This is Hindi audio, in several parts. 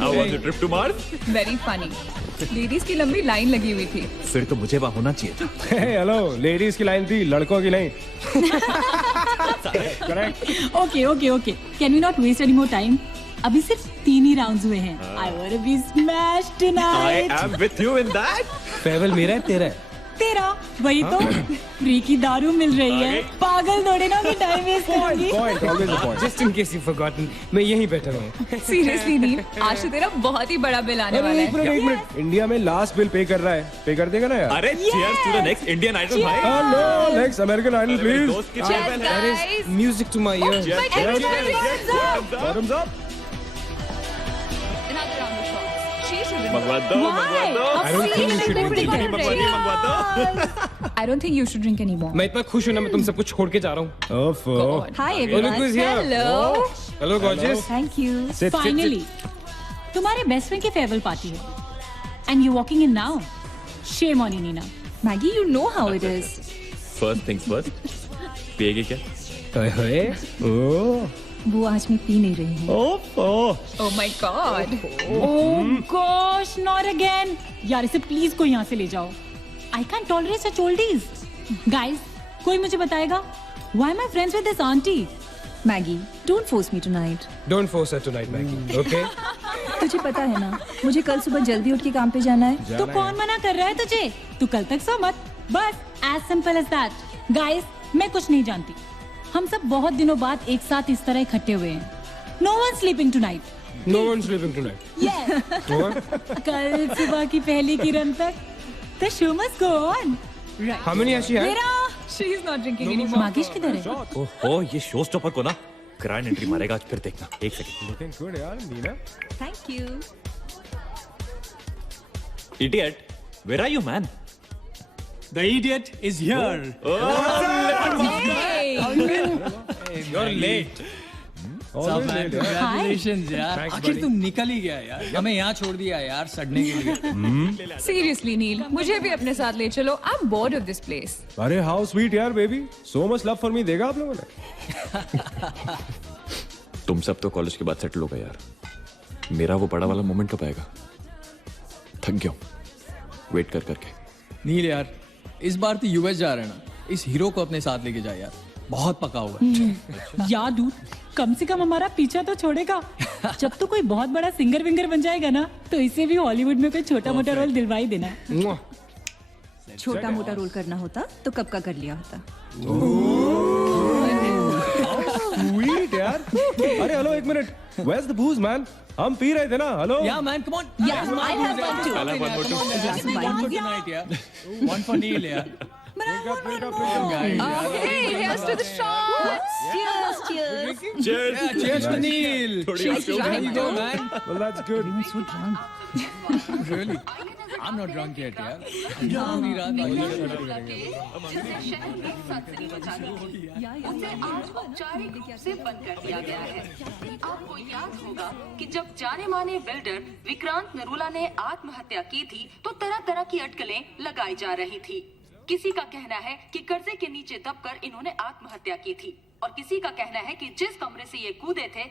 How was your trip to Mars? Very funny. Ladies की लंबी लाइन लगी हुई थी। फिर तो मुझे वहाँ होना चाहिए था। हेलो, लेडीज की लाइन थी, लड़कों की नहीं। Correct. Okay can we not waste any more time? अभी सिर्फ 3 ही राउंड्स हुए हैं। I want to be smashed I tonight. am with you in that. Farewell मेरा है, तेरा है? तेरा वही तो फ्री की दारू मिल रही है। पागल थोड़े ना कि टाइम वेस्ट करूंगी। Point, always a point. Just in case you've forgotten, मैं यहीं बैठा हूँ। सीरियसली नील, आज तो तेरा बहुत ही बड़ा बिल आने वाला एक है। मिनट। इंडिया में लास्ट बिल पे कर रहा है, पे कर देगा ना यार? अरे cheers to the next Indian Idol भाई. हेलो, नेक्स्ट अमेरिकन आइडल मेरे प्लीज। दोस्त की Cheers, farewell है. guys. Music to my ears. Everybody hands up. Bottoms up. Another round of shots. She should win. मंगवा दो, मंगवा दो. I don't think you should Pretty drink good, मंगवा दी, मंगवा दो. I don't think you should drink anymore. मैं इतना खुश हूँ ना, मैं तुम सबको छोड़ के जा रहा हूँ। ओफो। Hi Look everyone. who's here. Hello. Hello, gorgeous. Thank you. Sit, sit, finally तुम्हारे बेस्ट फ्रेंड की फेयरवेल पार्टी है and you walking in now. Shame on you Nina. Maggie, you know how it is. First things first. पिएगी क्या? ओए, ओह, वो आज मैं पी नहीं रही हूँ। ओफो। Oh my God. Oh gosh, not again. यार इसे प्लीज कोई यहाँ से ले जाओ। I can tolerate such oldies. Guys, कोई मुझे बताएगा why my friends with this aunty? Maggie, don't force me tonight. Don't force her tonight, Maggie. Okay? तुझे पता है ना, मुझे कल सुबह जल्दी उठ के काम पे जाना है। तो कौन मना कर रहा है तुझे? तू कल तक सो मत। बस as simple as that. Guys, मैं कुछ नहीं जानती। हम सब बहुत दिनों बाद एक साथ इस तरह इकट्ठे हुए हैं। No one sleeping tonight. No one's sleeping tonight. Yes. What? कल सुबह की पहली किरण तक the show must go on. Right. How many has she had? मेरा She is not drinking anymore. मागिश किधर है? ओहो, ये शो स्टॉपर को ना ग्रैंड एंट्री मारेगा आज, फिर देखना. एक सेकंड. Looking good, यार, Neena. Thank you. Idiot, where are you, man? The idiot is here. Hey. You're late. सब man, congratulations यार. Thanks, आखिर buddy. तुम निकल ही गया यार. हमें यहाँ छोड़ दिया यार सड़ने के लिए. Seriously, Neil, मुझे भी अपने साथ ले चलो. I'm bored of this place. अरे how sweet यार, baby. So much love for me देगा आप लोगों ने. तुम सब तो कॉलेज के बाद सेटल हो गए यार. मेरा वो बड़ा वाला मोमेंट कब आएगा? थक गया हूं वेट कर करके. नील यार, इस बार तो यूएस जा रहे हैं ना. इस हीरो को अपने साथ लेके जा यार. बहुत पका हुआ है. यार डूड, कम से कम हमारा पीछा तो छोड़ेगा। जब तो कोई बहुत बड़ा सिंगर विंगर बन जाएगा ना, तो इसे भी हॉलीवुड में कोई छोटा मोटा रोल दिलवा ही देना। छोटा मोटा रोल करना होता तो कब का कर लिया होता. Sweet यार. अरे हेलो, एक minute. Where's the booze, man? हम पी रहे थे ना. Hello. Yeah man, come on. Yeah, I'll have one too. I'll have one more too. glass of wine. One for tonight यार. One for Neil यार. Guys, Hey, here's to the shots. Cheers, cheers. Cheers. Yeah, cheers to Neil. थोड़ी और She's There you drunk. go man. Well, that's good. I'm so drunk. Really? I'm not drunk yet यार. पूरी रात आज औपचारिक रूप से बंद कर दिया गया है. आपको याद होगा कि जब जाने माने बिल्डर विक्रांत नरूला ने आत्महत्या की थी तो तरह तरह की अटकलें लगाई जा रही थी. किसी का कहना है कि कर्जे के नीचे दबकर इन्होंने आत्महत्या की थी और किसी का कहना है कि जिस कमरे से ये कूदे थे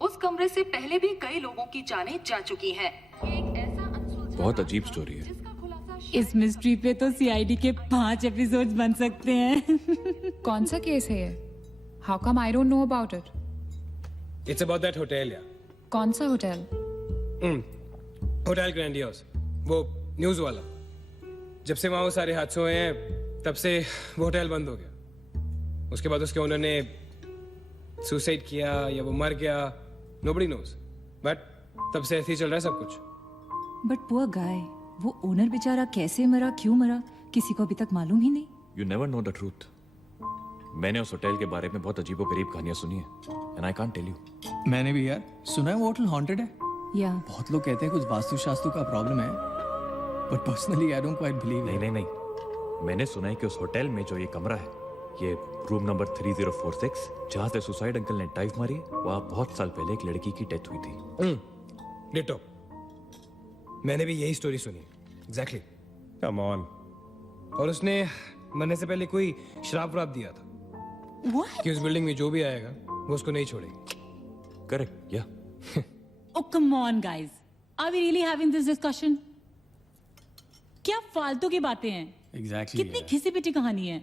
उस कमरे से पहले भी कई लोगों की जानें जा चुकी हैं. एक ऐसा अनसुलझा बहुत अजीब स्टोरी है. जिसका खुलासा इस मिस्ट्री पे तो सीआईडी के 5 एपिसोड्स बन सकते हैं। कौन सा केस है ये? How come I don't know about it? It's about that hotel यार. कौन सा होटल? Hotel grandiose. वो न्यूज वाला. जब से वहाँ वो सारे हादसे हुए हैं, तब से वो होटल बंद हो गया. उसके बाद उसके ओनर ने सुसाइड किया या वो मर गया, nobody knows. बट तब से ऐसे ही चल रहा है सब कुछ. बट पुअर गाय, वो ओनर बेचारा कैसे मरा, क्यों मरा, किसी को अभी तक मालूम ही नहीं. You never know the truth. मैंने उस होटल के बारे में बहुत अजीबोगरीब कहानियां सुनी है and I can't tell you. मैंने भी यार सुना है वो होटल हॉन्टेड है. या बहुत लोग कहते हैं कुछ वास्तु शास्त्र का प्रॉब्लम है. But personally I don't quite believe. नहीं. मैंने सुना है कि उस होटल में जो ये कमरा है, ये रूम नंबर 3046, जहाँ से सुसाइड अंकल ने डाइव मारी, वहाँ बहुत साल पहले एक लड़की की डेथ हुई थी. डिटो. मैंने भी यही स्टोरी सुनी. एग्जैक्टली. Come on. और उसने मरने से पहले कोई श्राप व्राप दिया था कि उस बिल्डिंग में जो भी आएगा वो उसको नहीं छोड़ेगी. करेक्ट या? Oh come on guys, Are we really having this discussion? क्या फालतू की बातें हैं? एग्जैक्टली कितनी घिसी पिटी कहानी है.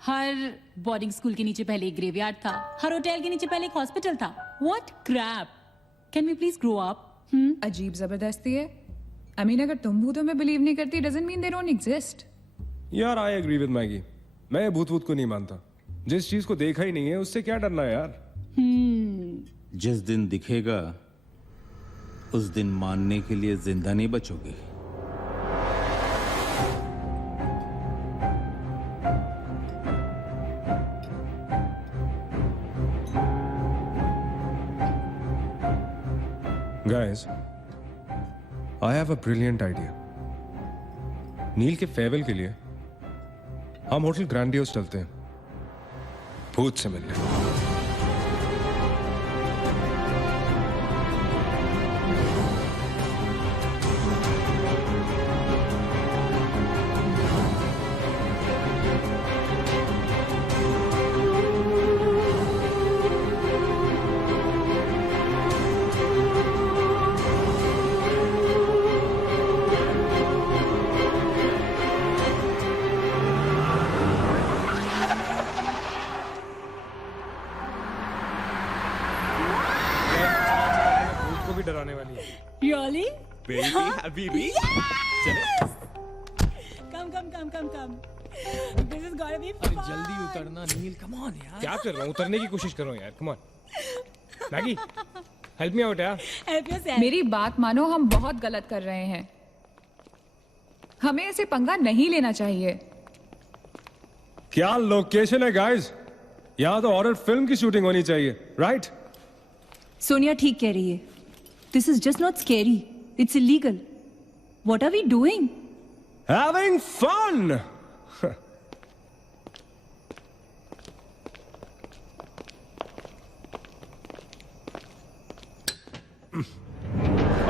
हर बोर्डिंग स्कूल के नीचे पहले एक ग्रेवयार्ड था, हर होटल के नीचे पहले एक हॉस्पिटल था. What crap? Can we please grow up? अजीब जबरदस्ती है. आई मीन अगर तुम भूतों में बिलीव नहीं करती doesn't mean they don't exist. यार आई एग्री विद मैगी. मैं भूत वूत को नहीं मानता. जिस चीज को देखा ही नहीं है उससे क्या डरना है यार. जिस दिन दिखेगा उस दिन मानने के लिए जिंदा नहीं बचोगे. Guys, I have a brilliant idea. नील के फेयरवेल के लिए हम होटल ग्रैंडियोस चलते हैं भूत से मिलने. को भी डराने वाली है. Really? Baby, Habibi. Come. This is gonna be अरे fun. जल्दी उतरना नील. कम ऑन यार. क्या कर रहा हूँ? उतरने की कोशिश कर रहा हूँ यार. Come on Maggi, help me out यार. Help yourself. मेरी बात मानो, हम बहुत गलत कर रहे हैं. हमें ऐसे पंगा नहीं लेना चाहिए. क्या लोकेशन है गाइस. यहाँ तो हॉरर फिल्म की शूटिंग होनी चाहिए, राइट? सोनिया ठीक कह रही है. This is just not scary, it's illegal. What are we doing? Having fun.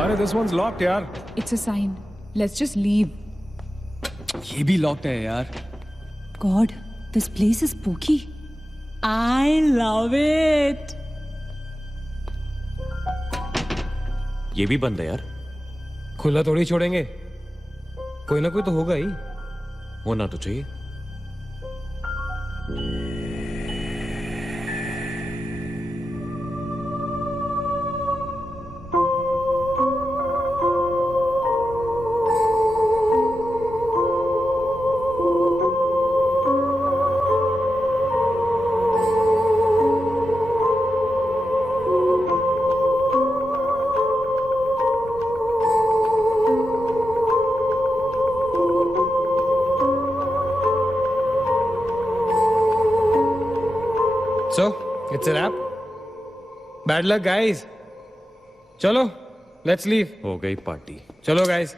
अरे this one's locked यार. It's a sign. Let's just leave. ये भी लॉक्ड है यार. God, this place is spooky. I love it. ये भी बंद है यार. खुला थोड़ी छोड़ेंगे. कोई ना कोई तो होगा ही. होना तो चाहिए. So, it's a wrap. Bad luck, guys. चलो, let's leave. हो गई पार्टी. चलो, guys.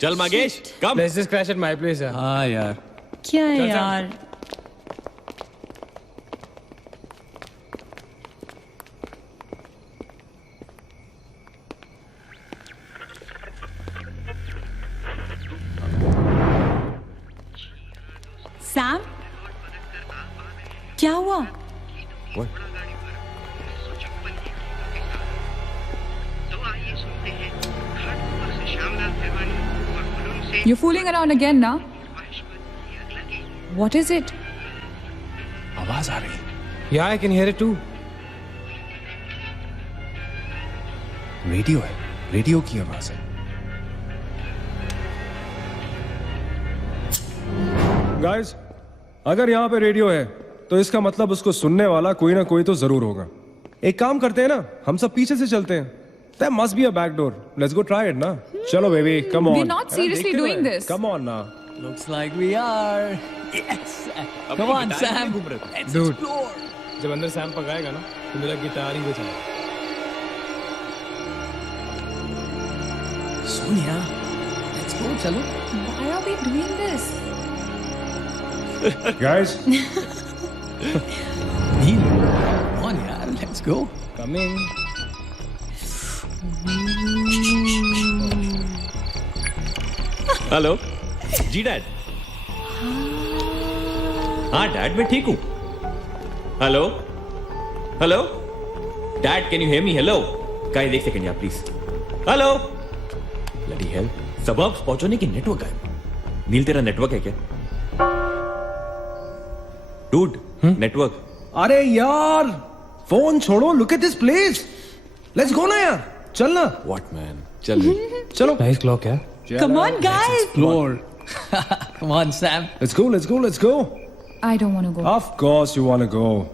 चल मागेश, कम. Let's just crash at my place, यार. हाँ यार. क्या है चल, चल. यार? सैम, क्या हुआ? What? You're fooling around again now. What is it? आवाज आ रही. Yeah, I can hear it too. Radio है. रेडियो की आवाज है. Guys, अगर यहाँ पे रेडियो है तो इसका मतलब उसको सुनने वाला कोई ना कोई तो जरूर होगा. एक काम करते हैं ना, हम सब पीछे से चलते हैं. There must be a back door. Let's go try it ना. चलो baby, come on. We're not seriously doing this. Come on ना. Looks like we are. Yes. Come on, Sam. Let's Dude. explore. जब अंदर सैम पकाएगा ना तो मेरा गिटार ही बजाएगा. Sonia, let's go. चलो. Why are we doing this? Guys, नील. Come on यार. Let's go. coming. Hello ji dad. हाँ डैड मैं ठीक हूँ. Hello hello dad can you hear me. Hello guys एक सेकंड यार प्लीज. हेलो ब्लडी हेल, सबब्स पहुंचने की नेटवर्क है। नील तेरा नेटवर्क है क्या? Dude, network. अरे यार फोन छोड़ो, look at this place, let's go ना यार, चल ना। व्हाट मैन, चल रे। चलो नाइस क्लॉक है। Come on, guys. Explore, Come on, Sam. Let's go let's go let's go. I don't want to go. Of course you want to go.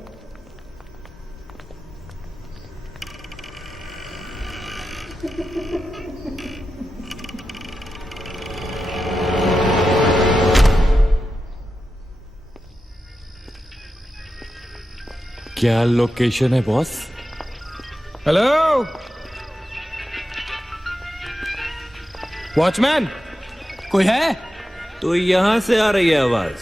क्या लोकेशन है बॉस? Hello watchman. कोई है? तो यहां से आ रही है आवाज।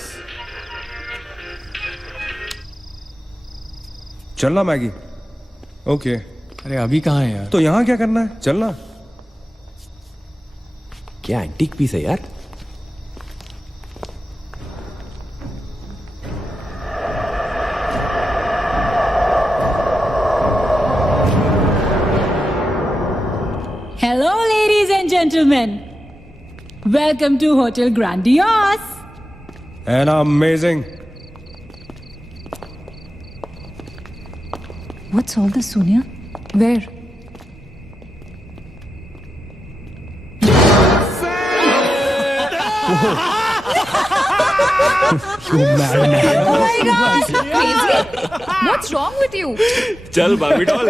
चलना मैगी। ओके अरे अभी कहाँ है यार? तो यहाँ क्या करना है, चलना। क्या एंटीक पीस है यार? Hello, ladies and gentlemen. Welcome to Hotel Grandiose. And amazing. What's all this, Sonia? Where? Crazy? What's wrong with you? चल बाबी doll.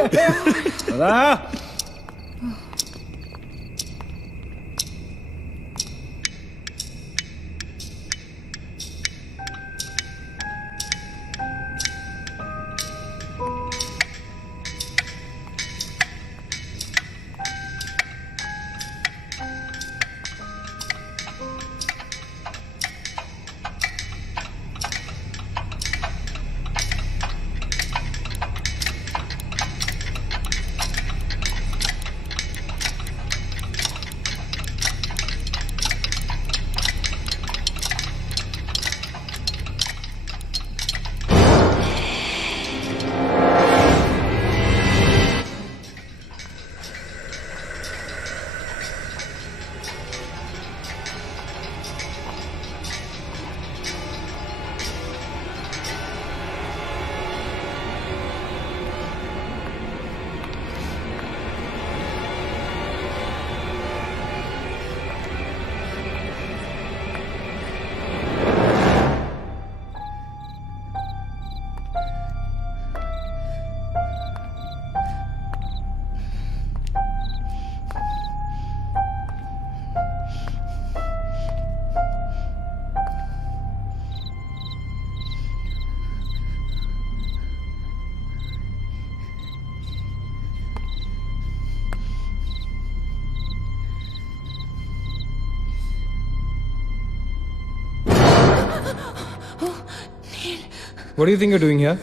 What do you think you're doing here?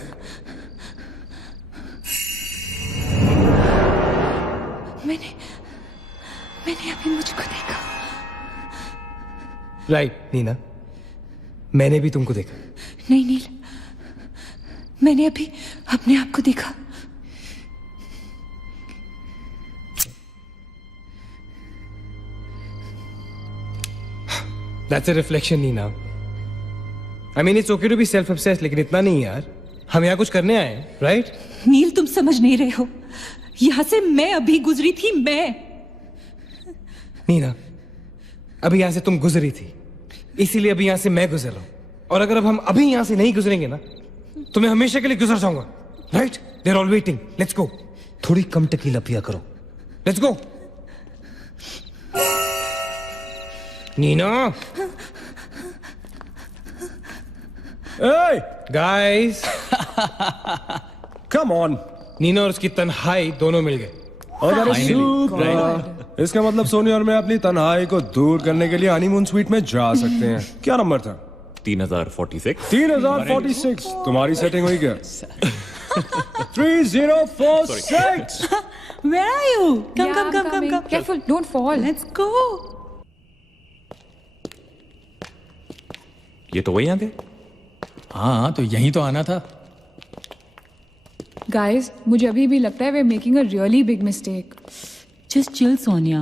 मैंने अभी मुझको देखा। राइट नीना, मैंने भी तुमको देखा। नहीं नील, मैंने अभी अपने आप को देखा। That's a reflection, Neena. I mean, it's okay to be self-obsessed, लेकिन इतना नहीं यार। हम यहाँ कुछ करने आए हैं, right? नील तुम समझ नहीं रहे हो, यहां से मैं अभी गुजरी थी। मैं नीना, अभी यहाँ से तुम गुजरी थी, इसीलिए अभी यहाँ से मैं गुजर रहा हूँ। और अगर अब हम अभी यहाँ से नहीं गुजरेंगे ना, तो मैं हमेशा के लिए गुजर जाऊंगा। Right? They're all waiting. Let's go. थोड़ी कम टकीला पिया करो। Let's go. Neena. Hey, Guys, come on. Neena और उसकी तन्हाई दोनों मिल गए। Oh, that is super. इसका मतलब सोनिया और मैं अपनी तन्हाई को दूर करने के लिए हनीमून स्वीट में जा सकते हैं। क्या नंबर था? 3046। 3046। तुम्हारी सेटिंग हुई क्या? 3046। Where are you? Come. Careful, don't fall. Let's go. ये तो वही आ गए। हाँ तो यहीं तो आना था। Guys, मुझे अभी भी लगता है we're making a really big mistake. Just chill, Sonia.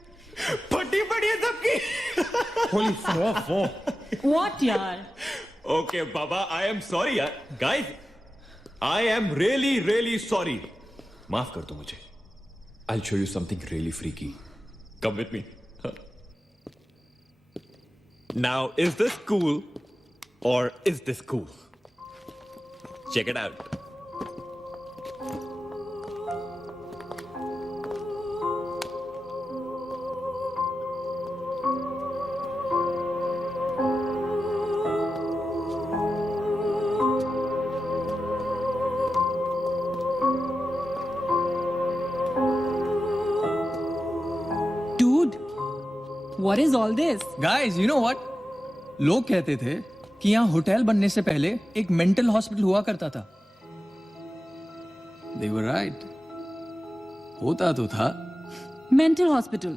फटी पड़ी है सबकी। व्हाट यार? ओके बाबा, आई एम सॉरी यार। Guys, I am really really sorry. माफ कर दो मुझे। I'll show you something really freaky. Come with me. Now, is this cool or is this cool? Check it out. What is all this? Guys, you know what? लोग कहते थे कि यहाँ होटल बनने से पहले एक मेंटल हॉस्पिटल हुआ करता था। They were right. होता तो था। Mental hospital?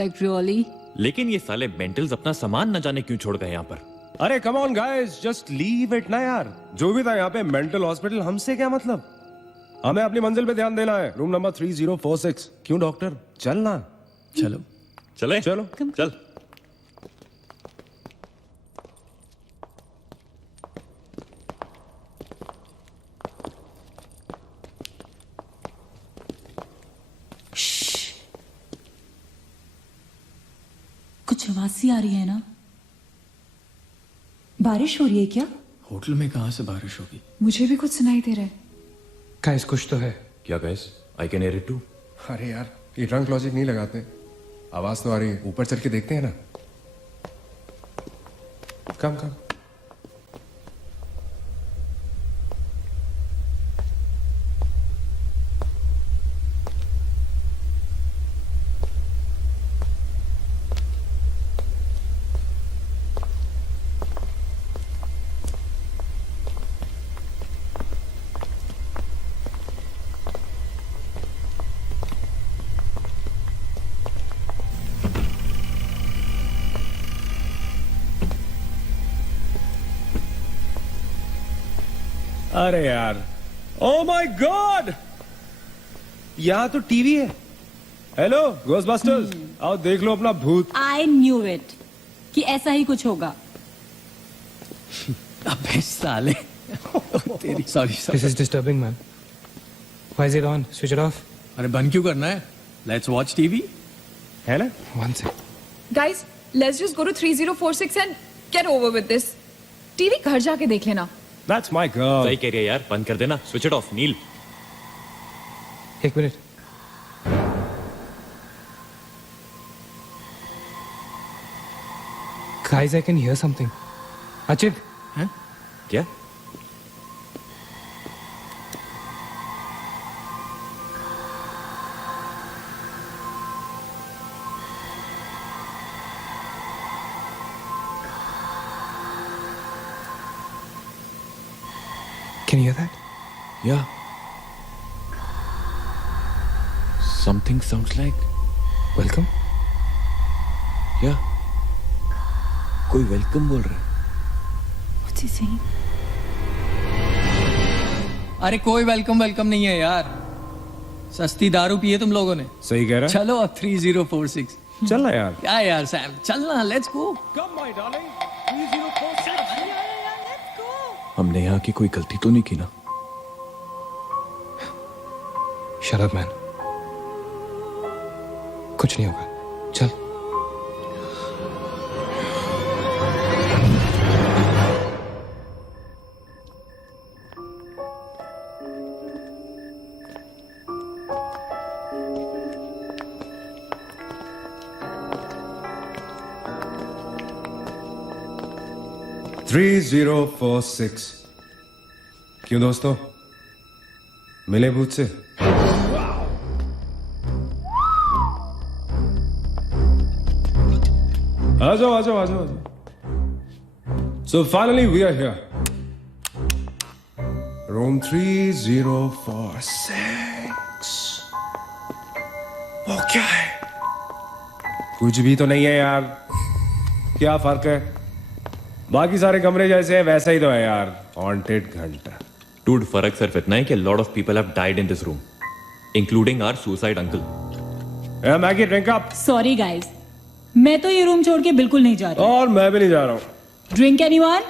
Like really? लेकिन ये साले मेंटल्स अपना सामान न जाने क्यों छोड़ गए यहाँ पर। अरे कम on guys, just leave it ना यार। जो भी था यहाँ पे मेंटल हॉस्पिटल, हमसे क्या मतलब? हमें अपनी मंजिल पे ध्यान देना है। Room number 3046। क्यों डॉक्टर, चलना। चलो चले चलो चल। कुछ आवाज सी आ रही है ना? बारिश हो रही है क्या? होटल में कहां से बारिश होगी? मुझे भी कुछ सुनाई दे रहा है। गाइस, कुछ तो है। क्या guys? I can hear it too. अरे यार, ये ड्रंक लॉजिक नहीं लगाते। आवाज तो आ रही है, ऊपर चल के देखते हैं ना। कम कम। अरे यार, ओ माय गॉड, यहाँ तो टीवी है। हेलो घोस्टबस्टर्स, आओ देख लो अपना भूत। I knew it कि ऐसा ही कुछ होगा। अबे साले। तेरी sorry. This is disturbing, man. Why is it on? Switch it off. अरे बंद क्यों करना है? Let's watch TV. है ना? One sec. Guys, let's just go to 3046 and get over with this. TV घर जाके देख लेना। That's my girl. सही कह रही है यार, बंद कर देना। स्विच इट ऑफ नील। एक minute. Guys, I can hear something. Achit. हैं? क्या? Can you hear that? Yeah. Something sounds like Welcome. yeah. कोई वेलकम बोल रहा है। What's he saying? अरे कोई वेलकम नहीं है यार। सस्ती दारू पिए तुम लोगों ने। सही कह रहा है। चलो अब 3046। चल ना यार। क्या यार सैम, चलना, let's go. Come my darling, 3046। हमने यहाँ की कोई गलती तो नहीं की ना? Shut up, man. कुछ नहीं होगा। चल। थ्री 3046। क्यों दोस्तों, मिले भूत से? आ जाओ आ जाओ आ जाओ। So finally we are here. Room 3046. वो क्या है? कुछ भी तो नहीं है यार। क्या फर्क है? बाकी सारे कमरे जैसे है वैसा ही तो है यार। हॉन्टेड घंटा। डूड, फर्क सिर्फ इतना है कि lot of people have died in this room, including our suicide uncle. Maggie drink up. Sorry guys, मैं तो ये रूम छोड़ के बिल्कुल नहीं जा रही। और मैं भी नहीं जा रहा हूँ। Drink anyone?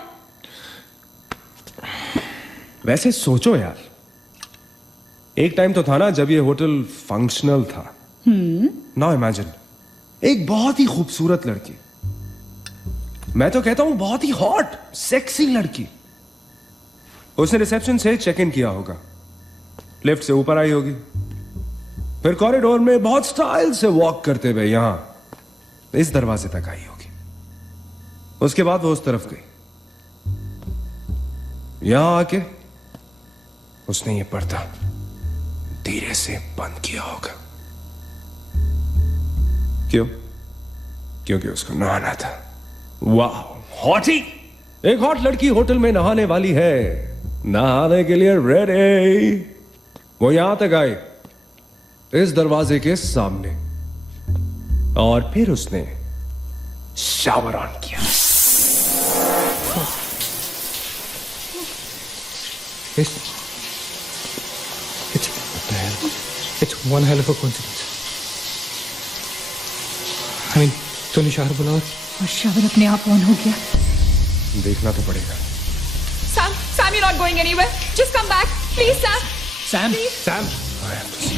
वैसे सोचो यार, एक टाइम तो था ना जब ये होटल फंक्शनल था। नाउ इमेजिन, एक बहुत ही खूबसूरत लड़की, मैं तो कहता हूं बहुत ही हॉट सेक्सी लड़की, उसने रिसेप्शन से चेक इन किया होगा, लिफ्ट से ऊपर आई होगी, फिर कॉरिडोर में बहुत स्टाइल से वॉक करते हुए यहां इस दरवाजे तक आई होगी। उसके बाद वो उस तरफ गई, यहां आके उसने ये पर्दा धीरे से बंद किया होगा। क्यों? क्योंकि उसको नहाना था। वाह, हॉटी! एक हॉट लड़की होटल में नहाने वाली है, नहाने के लिए रेडी। वो यहां तक आई, इस दरवाजे के सामने, और फिर उसने शावर ऑन किया। It's one hell of a coincidence. I mean, तूने शावर बोला और शावर अपने आप ऑन हो गया। देखना तो पड़ेगा। Sam, you're not going anywhere. Just come back, please, Sam. Sam, Please. Sam, I have to see.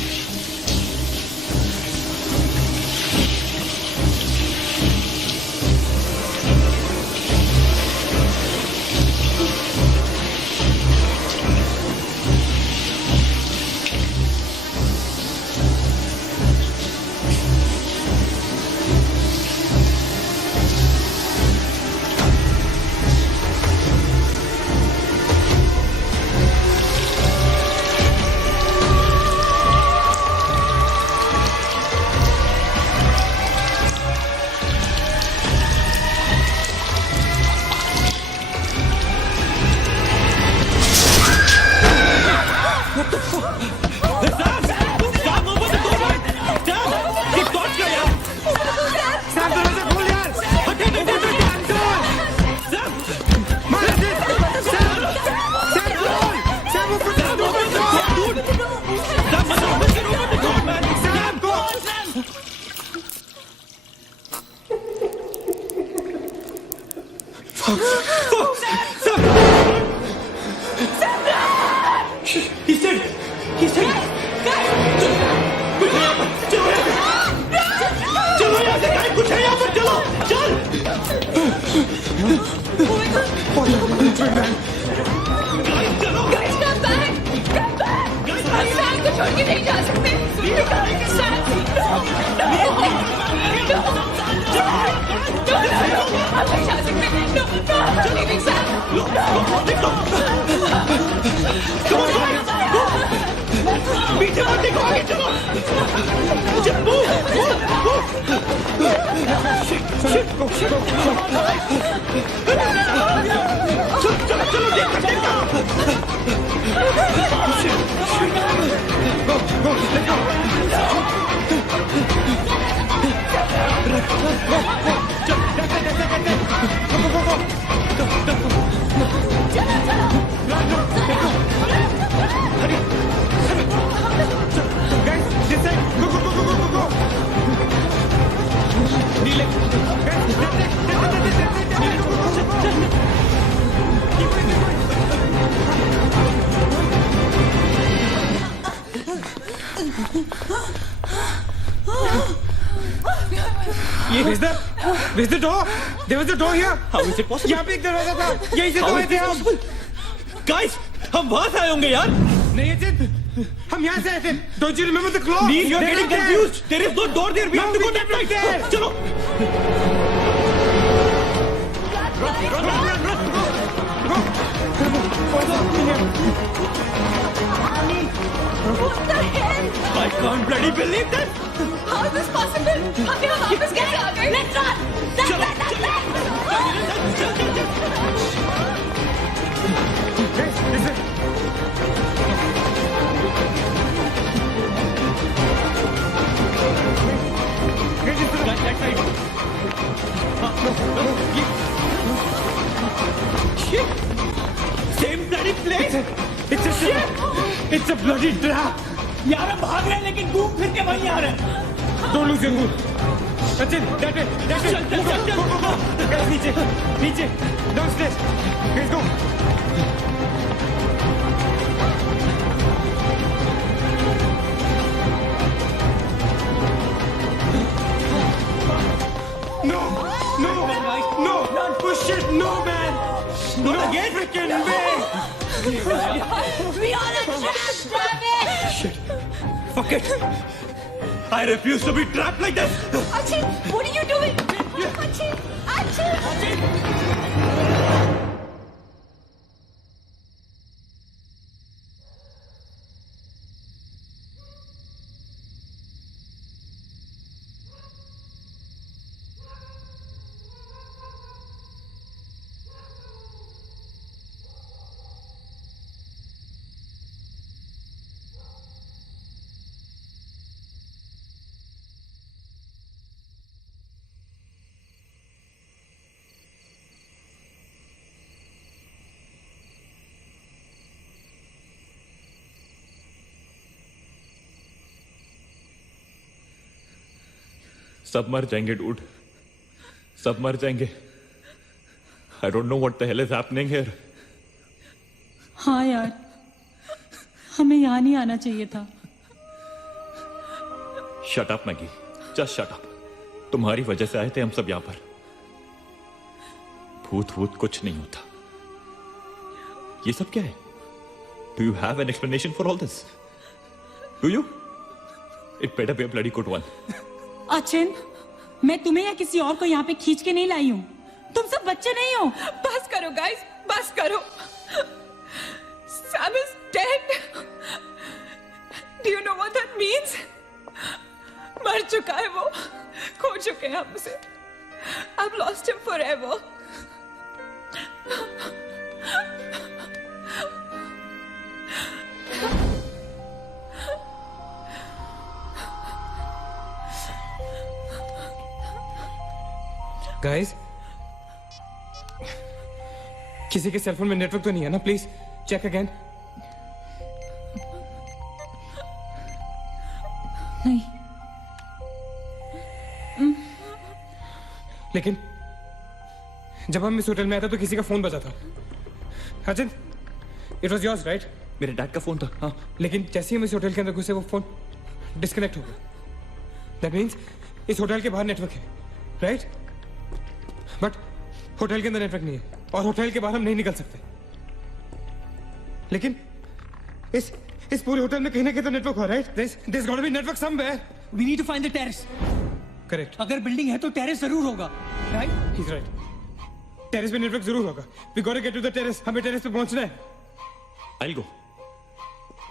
Where's the door? There was a door here. How is it possible? यहाँ पे एक दरवाजा था, यहीं से तो आए थे हम। Guys, हम वहां से आए होंगे यार। नहीं अजित, हम यहाँ से आए थे। Don't you remember the clock? Please, you're getting confused. There is no door there. We have to go that way. चलो। What the hell? I can't bloody believe that. How is this possible? हम यहाँ वापस कैसे आ गए? Let's run! Same bloody place. It's a bloody trap. यार हम भाग रहे हैं लेकिन घूम फिर के वहीं आ रहे हैं। Don't lose your cool. Sachin, that way. Go. Guys, नीचे. Downstairs. Guys, go. No. Push it. No, man. Not again. Freaking way. We are a trap, Travis! Shit. Fuck it. I refuse to be trapped like this. Achin, what are you doing? Achin! सब मर जाएंगे डूड, सब मर जाएंगे. I don't know what the hell is happening here. हाँ यार, हमें यहाँ नहीं आना चाहिए था. Shut up Maggi, just shut up. तुम्हारी वजह से आए थे हम सब यहाँ पर. भूत कुछ नहीं होता. ये सब क्या है? Do you have an explanation for all this? Do you? It better be a bloody good one. Achin, मैं तुम्हें या किसी और को यहाँ पे खींच के नहीं लाई हूँ. तुम सब बच्चे नहीं हो. बस करो गाइस, बस करो. Sam is dead. Do you know what that means? मर चुका है वो, खो चुके हैं हम उसे. I've lost him forever. Guys, किसी के सेलफोन में नेटवर्क तो नहीं है ना? Please check again. नहीं. लेकिन जब हम इस होटल में आए थे तो किसी का फोन बजा था. Ajit, it was yours right? मेरे डैड का फोन था. हाँ. लेकिन जैसे ही हम इस होटल के अंदर घुसे वो फोन डिस्कनेक्ट हो गया. दैट मीन्स इस होटल के बाहर नेटवर्क है, राइट? बट होटल के अंदर नेटवर्क नहीं है और होटल के बाहर हम नहीं निकल सकते. लेकिन इस पूरे होटल में कहीं ना कहीं तो नेटवर्क हो, right? There's got to be network somewhere. We need to find the terrace. Correct. अगर बिल्डिंग है तो टेरेस जरूर होगा, राइट? He's right. टेरेस पे नेटवर्क जरूर होगा. We got to get to the terrace. हमें टेरेस पे पहुंचना है. I'll go.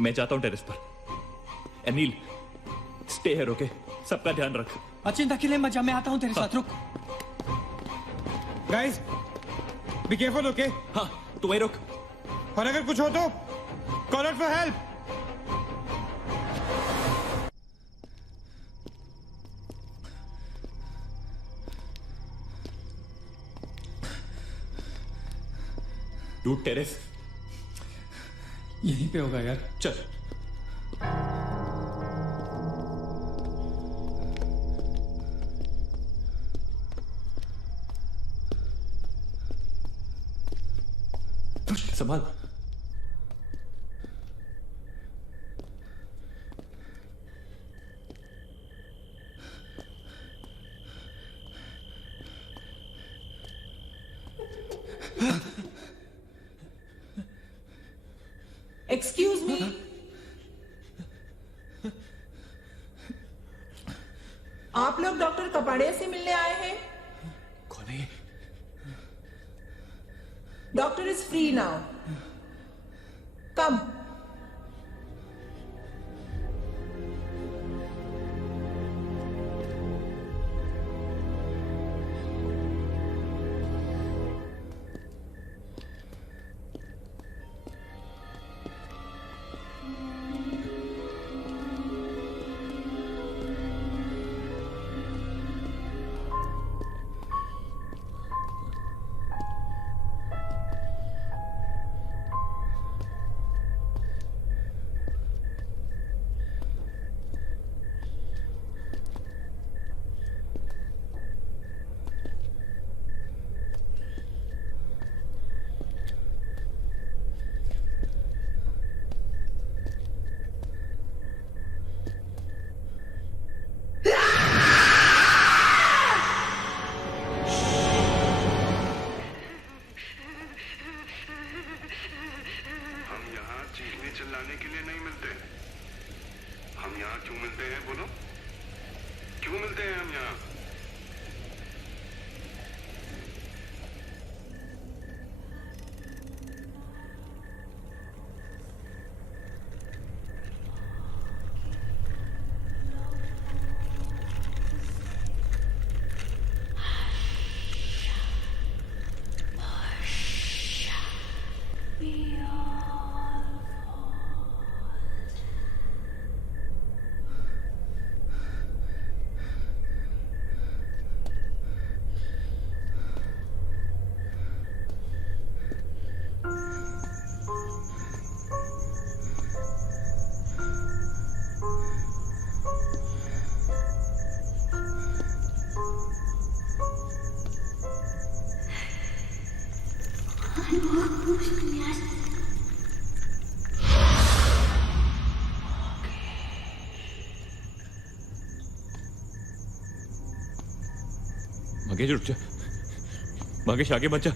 मैं जाता हूँ टेरेस पर. Anil, stay here, okay? सबका ध्यान रख. अचिंता अकेले मत जा, मैं आता हूँ तेरे साथ. रुक. Guys, be careful, okay? हाँ, तू वहीं रुक. और अगर कुछ हो तो call out for help. Dude, terrace यहीं पे होगा यार. चल. संभाल. Excuse me. आप लोग डॉक्टर कपाड़िया से मिलने आए हैं? कौन है? Doctor is free now. Come. के चिल्लाने के लिए नहीं मिलते। हम यहाँ क्यों मिलते हैं बोलो? क्यों मिलते हैं हम यहाँ? मगेश रुक जा, मगेश आगे मत जा।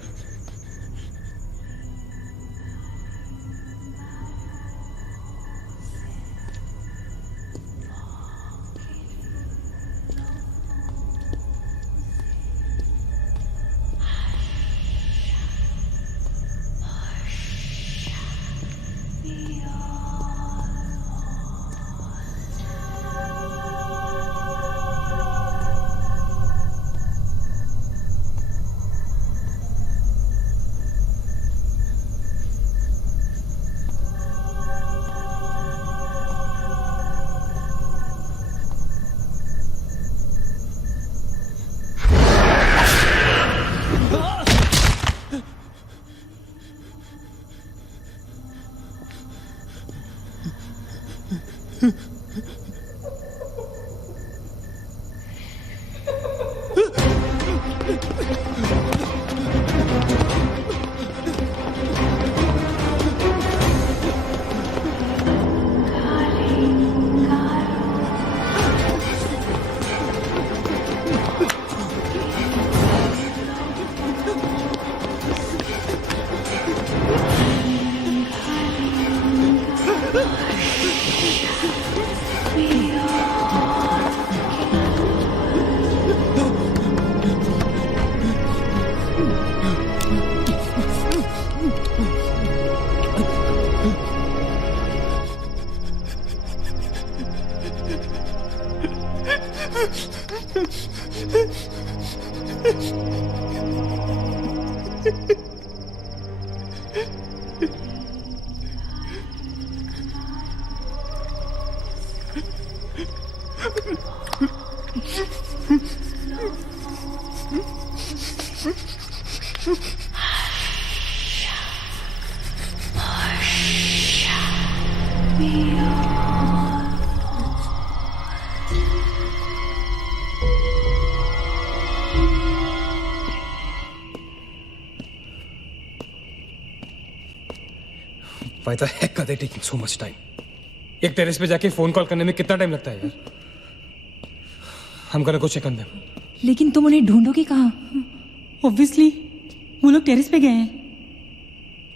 Why the heck are they taking so much time? एक टेरेस पे जाके फोन कॉल करने में कितना टाइम लगता है यार? हम गो चेक ऑन देम। लेकिन तुम उन्हें ढूंढोगे कहाँ? ऑब्वियसली वो लोग टेरेस पे गए हैं।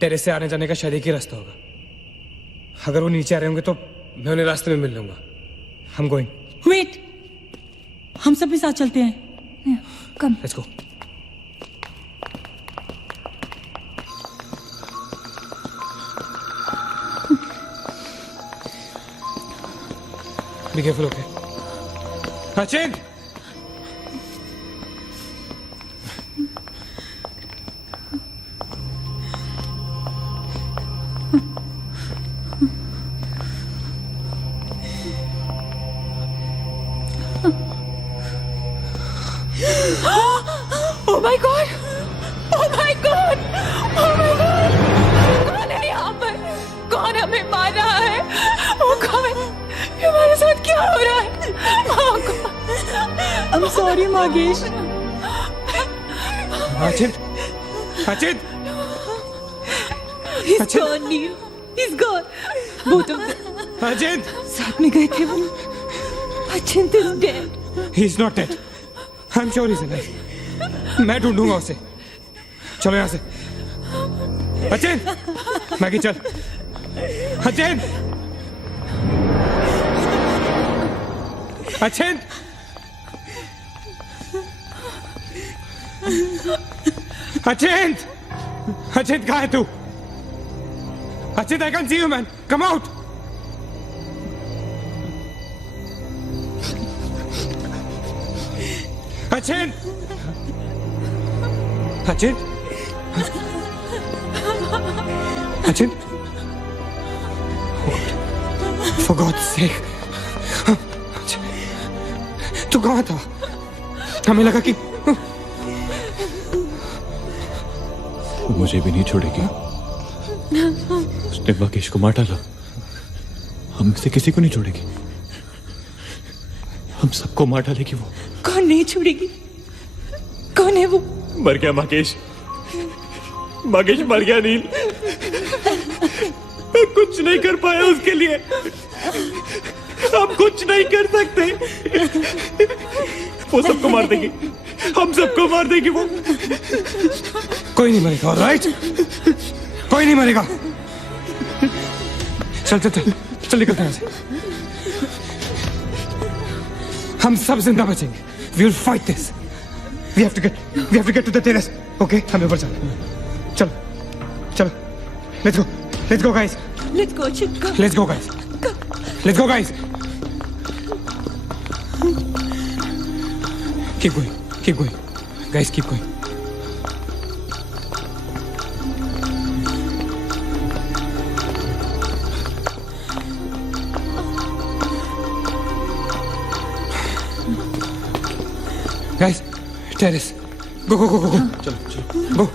टेरेस से आने जाने का शायद एक ही रास्ता होगा। अगर वो नीचे आ रहे होंगे तो मैं उन्हें रास्ते में मिल लूंगा। हम गोइंग। वेट, हम सब भी साथ चलते हैं। Come. Let's go. Be careful, okay? Achin! Oh my God! Oh my God! Oh my God! कौन है यहाँ पर? कौन हमें मार रहा है? Oh God! हमारे साथ क्या हो रहा है? Oh God! I'm sorry, मागेश। Achin! Achin! He's gone, Neil. He's gone. Both of them. Achin! साथ में गए थे वो। Achin is dead. He's not dead. I'm sure he's alive. मैं ढूंढूंगा उसे। चलो यहाँ से। अचिन, मैगी चल। अचिंत! अचिंत! अचिंत! अचिंत कहाँ है तू? अचिंत, I can't see you, man. Come out! अचिंत! अचिंत! अचिंत! For God's sake! तू कहाँ था? हमें लगा कि मुझे भी नहीं छोड़ेगी। उसने मकेश को मार डाला। हम में से किसी को नहीं छोड़ेगी। हम सबको मार डालेगी वो। कौन नहीं छोड़ेगी? कौन है वो? मर गया मकेश। मकेश मर गया नील। मैं कुछ नहीं कर पाया उसके लिए। हम कुछ नहीं कर सकते। वो सबको मार देगी। हम सबको मार देगी वो। कोई नहीं मरेगा, ऑलराइट? कोई नहीं मरेगा। चल चल चल चल निकलते हैं यहाँ से। हम सब जिंदा बचेंगे। We will fight this. We have to get to the terrace. Okay? हमें ऊपर चलो। चलो चलो। Let's go guys. Let's go, Chitka. Let's go guys. Let's go guys. Keep going. Guys, keep going. Guys, terrace. Go. चलो Go.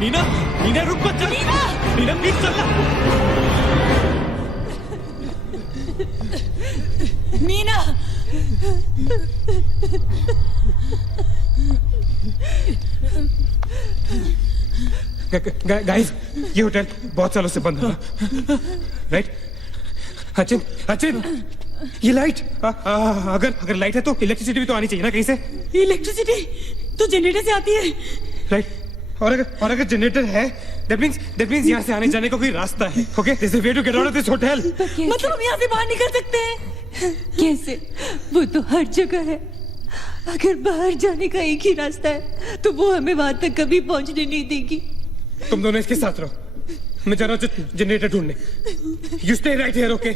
नीना रुक मत चल। नीना प्लीज चल। मीना गाइस, ये होटल बहुत सालों से बंद है, राइट? अचिंत, ये लाइट अगर लाइट है तो इलेक्ट्रिसिटी भी तो आनी चाहिए ना कहीं से। इलेक्ट्रिसिटी तो जनरेटर से आती है, राइट? और अगर जनरेटर है, that means यहाँ से आने जाने का कोई रास्ता है। Okay, there's a way to get out of this hotel. मतलब हम यहाँ से बाहर निकल सकते हैं? कैसे? वो तो हर जगह है। अगर बाहर जाने का एक ही रास्ता है तो वो हमें वहां तक कभी पहुंचने नहीं देगी। तुम दोनों इसके साथ रहो, मैं जा रहा हूँ जनरेटर ढूंढने। You stay right here, okay?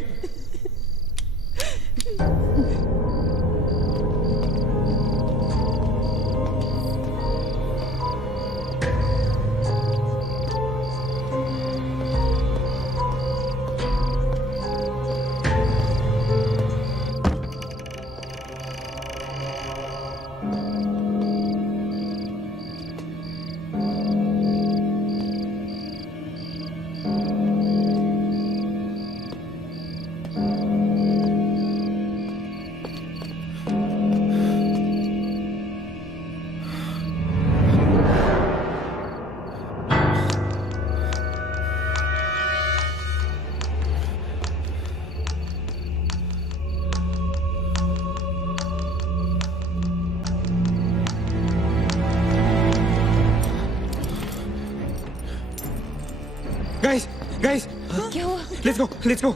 Guys guys क्या हुआ? लेट्स गो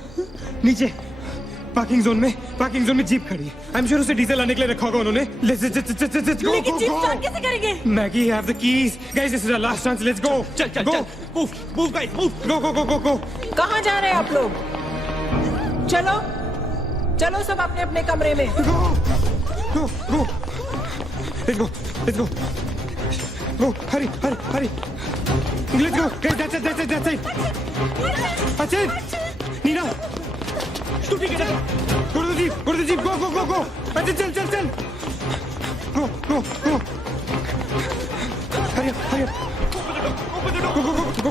नीचे पार्किंग जोन में जीप खड़ी है। आई एम श्योर उसे डीजल लाने के लिए रखा होगा उन्होंने। लेट्स गो लेकिन जीप स्टार्ट कैसे करेंगे? Maggie have the keys. Guys this is our last chance. Let's go. चल मूव गाइस मूव। गो। कहाँ जा रहे हैं आप लोग? चलो सब अपने अपने कमरे में। गो let's go Hari let's go guys. That's it अच्छा नीना तू ठीक है? go to the jeep go अच्छा चल go hurry up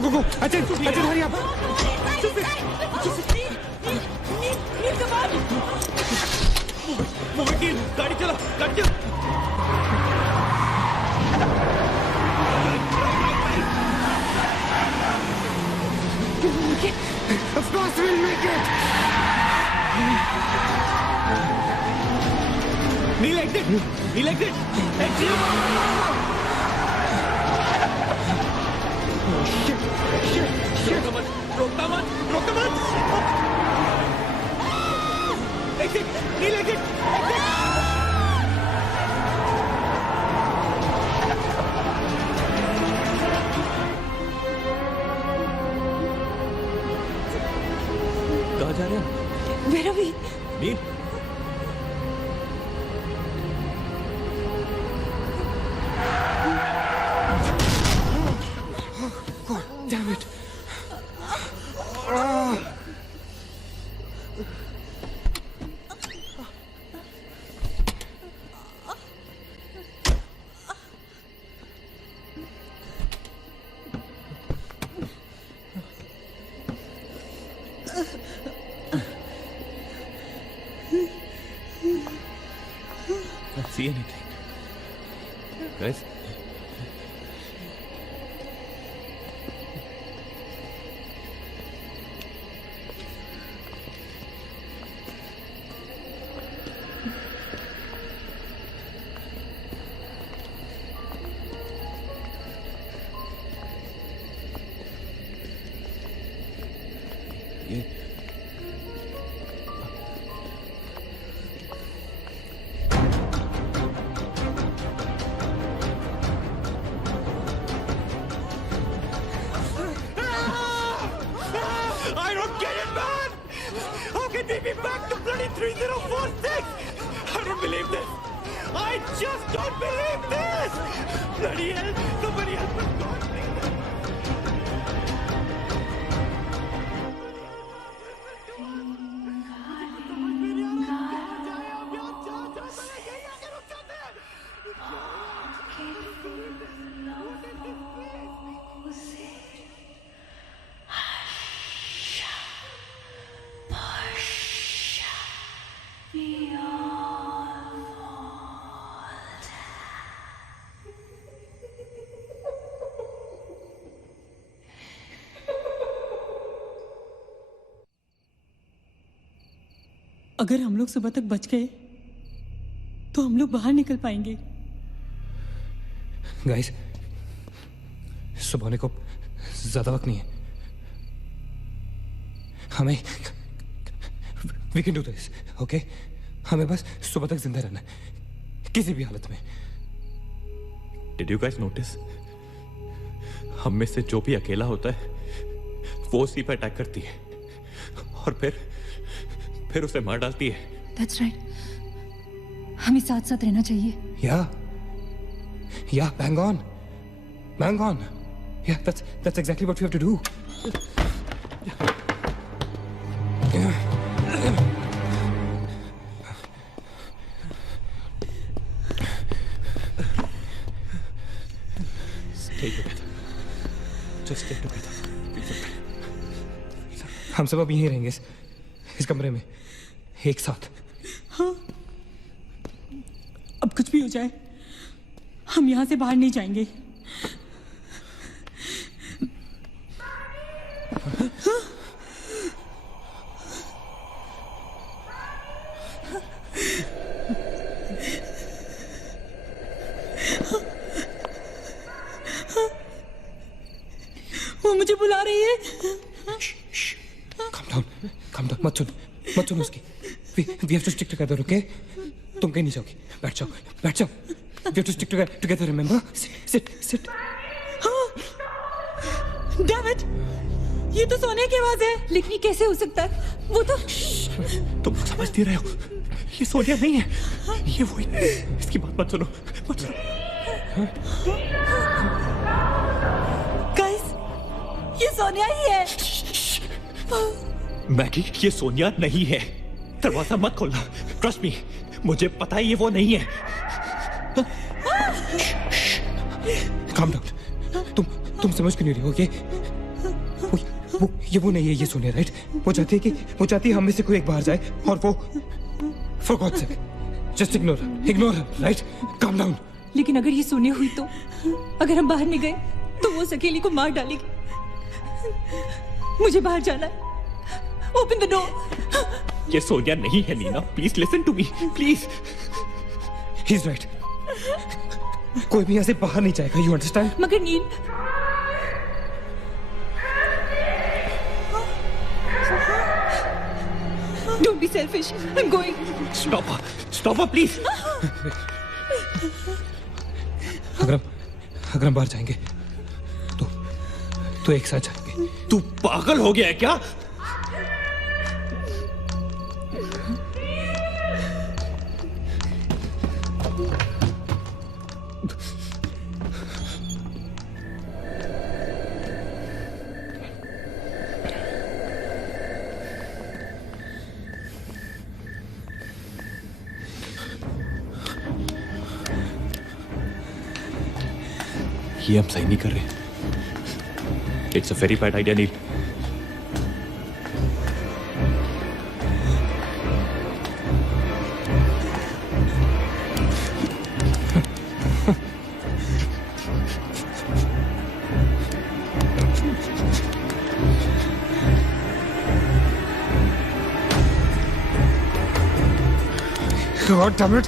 go अच्छा hurry up वो वकील गाड़ी चला of course we'll make it. Neil exit. Oh shit. रोकता मत. Exit. कहाँ जा रहे हैं? Where are we? Nil Damn it. Not see anything. Guys? I don't get it, man! How can we be back to bloody 3046? I don't believe this! I just don't believe this! Bloody hell! Somebody help us, God, please! अगर हम लोग सुबह तक बच गए तो हम लोग बाहर निकल पाएंगे। गाइस सुबह होने को ज्यादा वक्त नहीं है। हमें we can do this, okay? हमें बस सुबह तक जिंदा रहना है किसी भी हालत में। Did you guys notice? हम में से जो भी अकेला होता है वो उसी पर अटैक करती है और फिर उसे मार डालती है। That's right. हमें साथ साथ रहना चाहिए। Yeah, bang on. Yeah, that's exactly what we have to do. Stay together. Just stay together. हम सब अभी यहीं रहेंगे इस कमरे में एक साथ। हाँ, अब कुछ भी हो जाए हम यहाँ से बाहर नहीं जाएंगे। वो मुझे बुला रही है। Calm down, मत सुन उसकी. We have to stick together, okay? तुम कहीं नहीं जाओगी. बैठ जाओ. We have to stick together, remember? Sit. David, ये तो सोने की आवाज है. लेकिन ये कैसे हो सकता है? वो तो तुम समझ नहीं रहे हो. ये सोनिया नहीं है. ये वही. इसकी बात मत सुनो. गाइस, ये सोनिया ही है. मैगी, ये सोनिया नहीं है. दरवाजा मत खोलना. ट्रस्ट मी, मुझे पता है ये वो नहीं है. Calm down. तुम समझ क्यों नहीं रहे हो? ये वो नहीं है, ये सोनिया, राइट? वो चाहती है हम में से कोई एक बाहर जाए और वो for God's sake, just ignore her, right? Calm down. लेकिन अगर ये सोनिया हुई तो अगर हम बाहर नहीं गए तो वो उस अकेली को मार डालेगी. मुझे बाहर जाना है. Open the door. ये सोनिया नहीं है Nina. Please listen to me, please. He's right. कोई भी यहाँ से बाहर नहीं जाएगा, you understand? मगर नील, don't be selfish. I'm going. Stop her, please. अगर हम बाहर जाएंगे तो एक साथ जाएंगे. तू पागल हो गया है क्या? ये हम सही नहीं कर रहे. It's a very bad idea Neil. God damn it.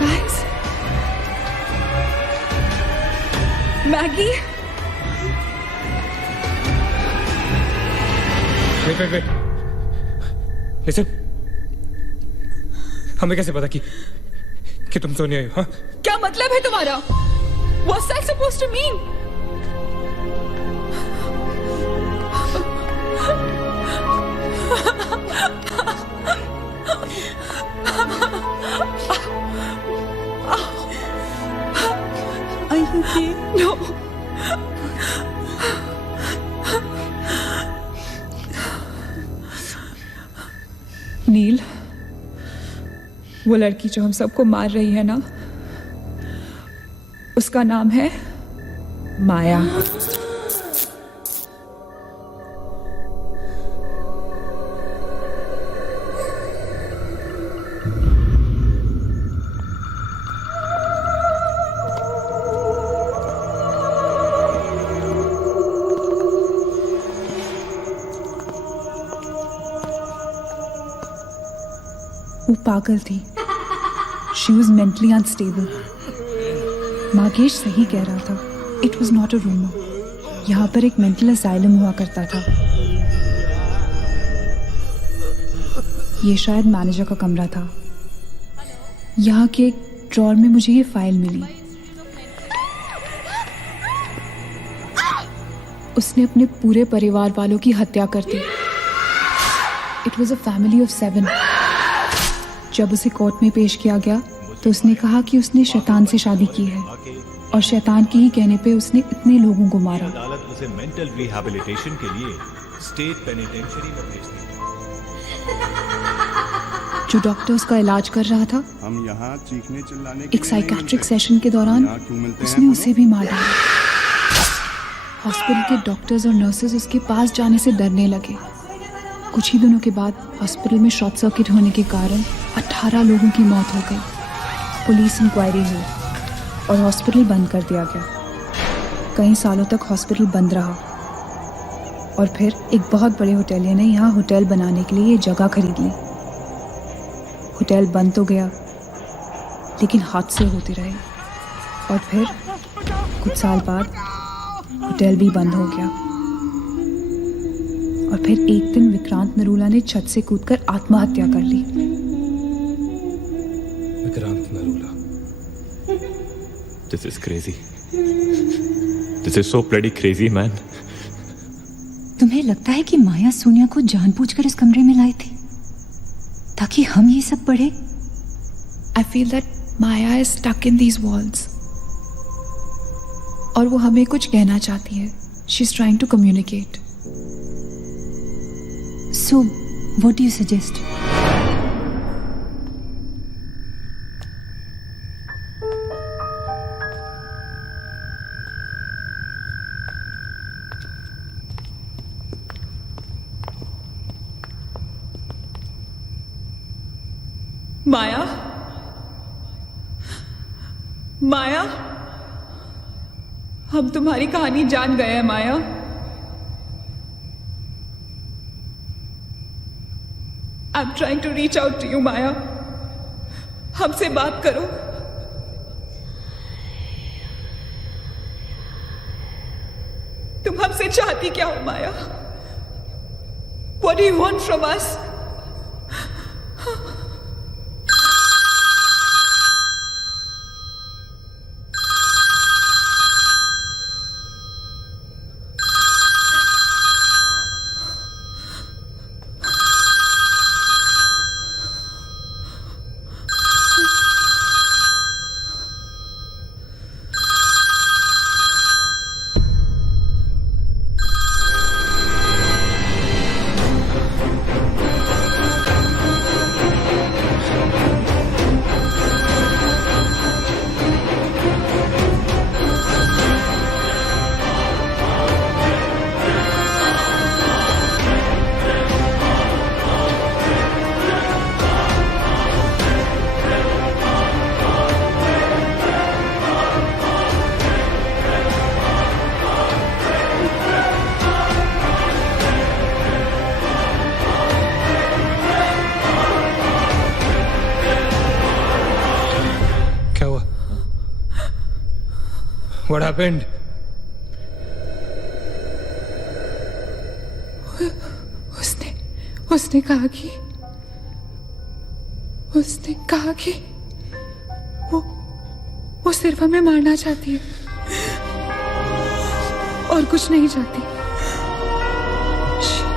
Guys, Maggie. Wait. Listen. हमें कैसे पता कि तुम सोनिया हो? हाँ? क्या मतलब है तुम्हारा? What's that supposed to mean? Are you okay? No. नील, वो लड़की जो हम सबको मार रही है ना, उसका नाम है माया. वो पागल थी. She was mentally unstable. Magesh सही कह रहा था. It was not a rumour. यहाँ पर एक मेंटल असाइलम हुआ करता था. ये शायद मैनेजर का कमरा था. यहाँ के एक ड्रॉर में मुझे ये फाइल मिली. उसने अपने पूरे परिवार वालों की हत्या कर दी. It was a family of 7. जब उसे कोर्ट में पेश किया गया तो उसने कहा कि उसने शैतान से शादी की है और शैतान के ही कहने पे उसने इतने लोगों को मारा. अदालत उसे मेंटल रिहैबिलिटेशन के लिए स्टेट पेनिटेंशियरी में भेज दी. जो डॉक्टर उसका इलाज कर रहा था, हम यहाँ चीखने चिल्लाने के एक साइकेट्रिक सेशन के दौरान उसने उसे भी मार डाला. हॉस्पिटल के डॉक्टर्स और नर्सेज उसके पास जाने से डरने लगे. कुछ ही दिनों के बाद हॉस्पिटल में शॉर्ट सर्किट होने के कारण 18 लोगों की मौत हो गई. पुलिस इंक्वायरी हुई और हॉस्पिटल बंद कर दिया गया. कई सालों तक हॉस्पिटल बंद रहा और फिर एक बहुत बड़े होटलियर ने यहाँ होटल बनाने के लिए ये जगह खरीद ली. होटल बंद तो गया लेकिन हादसे होते रहे. और फिर कुछ साल बाद होटल भी बंद हो गया। और फिर एक दिन विक्रांत नरूला ने छत से कूदकर आत्महत्या कर ली। Vikrant Narula. This is crazy. This is so bloody crazy, man. तुम्हें लगता है कि माया सोनिया को जानबूझकर इस कमरे में लाई थी ताकि हम ये सब पढ़े? I feel that Maya is stuck in these walls. और वो हमें कुछ कहना चाहती है। She's trying to communicate. So, what do you suggest? माया, माया, हम तुम्हारी कहानी जान गए हैं माया। I'm trying to reach out to you, माया। हमसे बात करो। तुम हमसे चाहती क्या हो माया? What do you want from us? What happened? उसने कहा कि वो सिर्फ हमें मारना चाहती है और कुछ नहीं चाहती।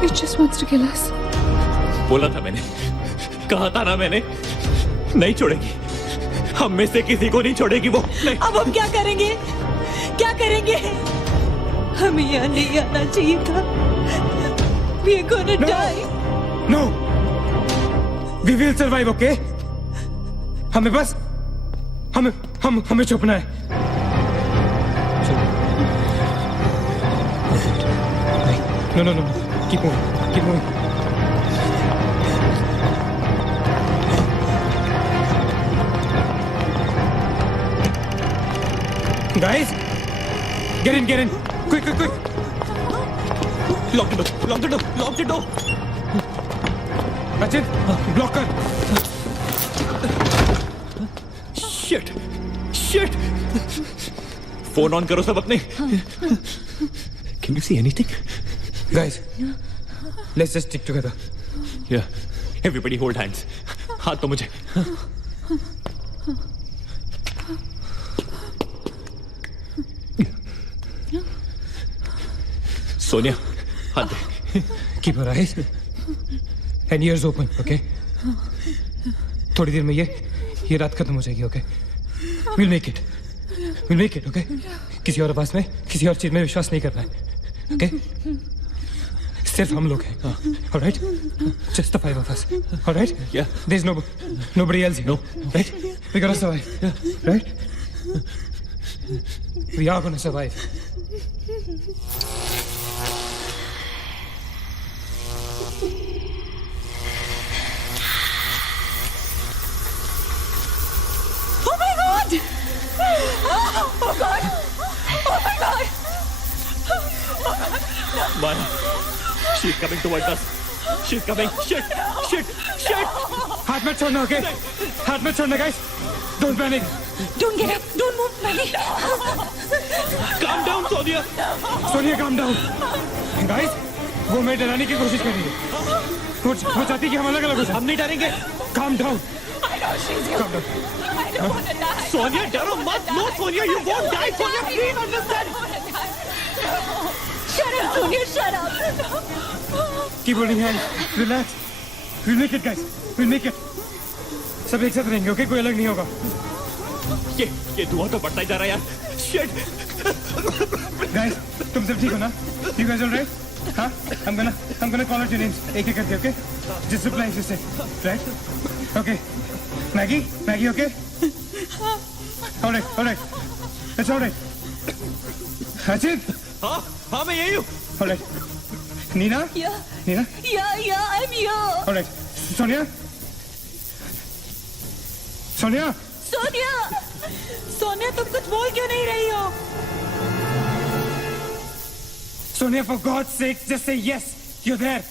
She just wants to kill us. बोला था मैंने, कहा था ना मैंने, नहीं छोड़ेगी, हम में से किसी को नहीं छोड़ेगी वो। नहीं। अब हम क्या करेंगे? क्या करेंगे? हमें यहाँ नहीं आना चाहिए था। We are gonna die. No. We will survive, okay? हमें बस हमें छुपना है। No. Keep moving. Guys, get in. Quick. Lock the door. Rachit, block कर। Shit. फोन ऑन करो सब अपने। Can you see anything? Guys, let's just stick together. Yeah. Everybody hold hands. हाथ तो मुझे। सोनिया, हाथ दे। Keep your eyes and ears open, okay? थोड़ी देर में ये रात खत्म हो जाएगी, okay? We'll make it, okay? किसी और आवाज में, किसी और चीज में विश्वास नहीं करना है, okay? सिर्फ हम लोग हैं, all right? Just the 5 of us, all right? Yeah. There's nobody else here, no, right? We gotta survive, right? We are gonna survive. Oh my God! Oh God! Oh my God! Maya, she's coming towards us. She's coming. Shit! हाथ मत छोड़ना, okay? हाथ मत छोड़ना, guys. Don't panic. Don't get up. Don't move, Maggie. Calm down, Sonia. Sonia calm down. Guys, वो मैं डराने की कोशिश कर रही है. वो चाहती कि हम अलग अलग हो जाएं. हम नहीं डरेंगे. Calm down. I know she's your Calm down. I don't want to die. Sonia, डरो मत. No, Sonia, you won't die. Sonia, please understand. Shut up, Sonia. Shut up. Keep holding hands. Relax. We'll make it, guys. We'll make it. सब एक साथ रहेंगे, okay? कोई अलग नहीं होगा. ये धुआं तो बढ़ता ही जा रहा है यार. Shit. Guys, तुम सब ठीक हो ना? You guys all right? हाँ? I'm gonna call out your names. एक एक करके, okay? Just reply if you say. Right? Okay. Maggie, okay? All right. It's all right. Ajit. हाँ, मैं यही हूँ. All right. Nina? Yeah. Nina? Yeah, I'm here. All right. Sonia? Sonia तुम कुछ बोल क्यों नहीं रही हो? Sonia, for God's sake, just say yes. You're there.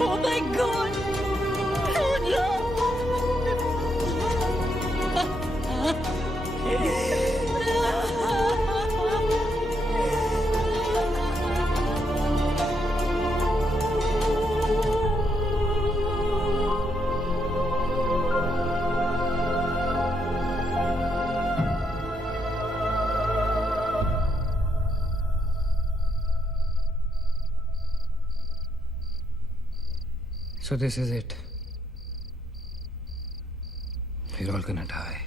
Oh my God. So this is it. We're all gonna die.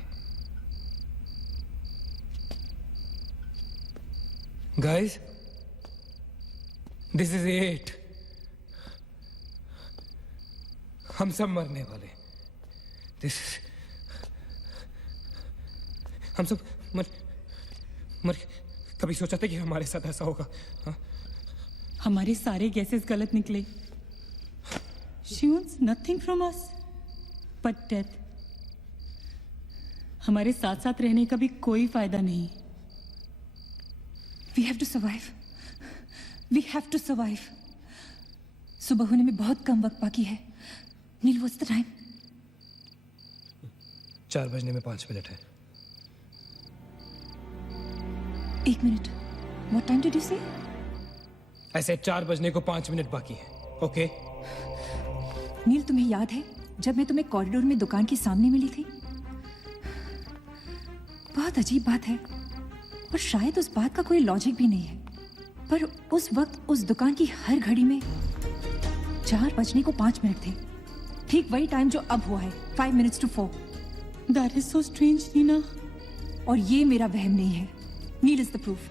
Guys, this is it. हम सब मरने वाले. This is... हम सब मर कभी सोचा था कि हमारे साथ ऐसा होगा? हाँ? हमारे सारे गैसेस गलत निकले. She wants nothing from us but death. हमारे साथ साथ रहने का भी कोई फायदा नहीं. We have to survive. We have to survive. सुबह होने में बहुत कम वक्त बाकी है. नील, what's the time? 4 बजने में 5 मिनट है. 1 minute. What time did you say? ऐसे 4 बजने को 5 मिनट बाकी है. Okay? नील, तुम्हें याद है जब मैं तुम्हें कॉरिडोर में दुकान के सामने मिली थी? बहुत अजीब बात है और शायद उस बात का कोई लॉजिक भी नहीं है, पर उस वक्त उस दुकान की हर घड़ी में 4 बजने को 5 मिनट थे. ठीक वही टाइम जो अब हुआ है, 5 minutes to 4. That is so strange, Neena. और ये मेरा वहम नहीं है. नील is the proof.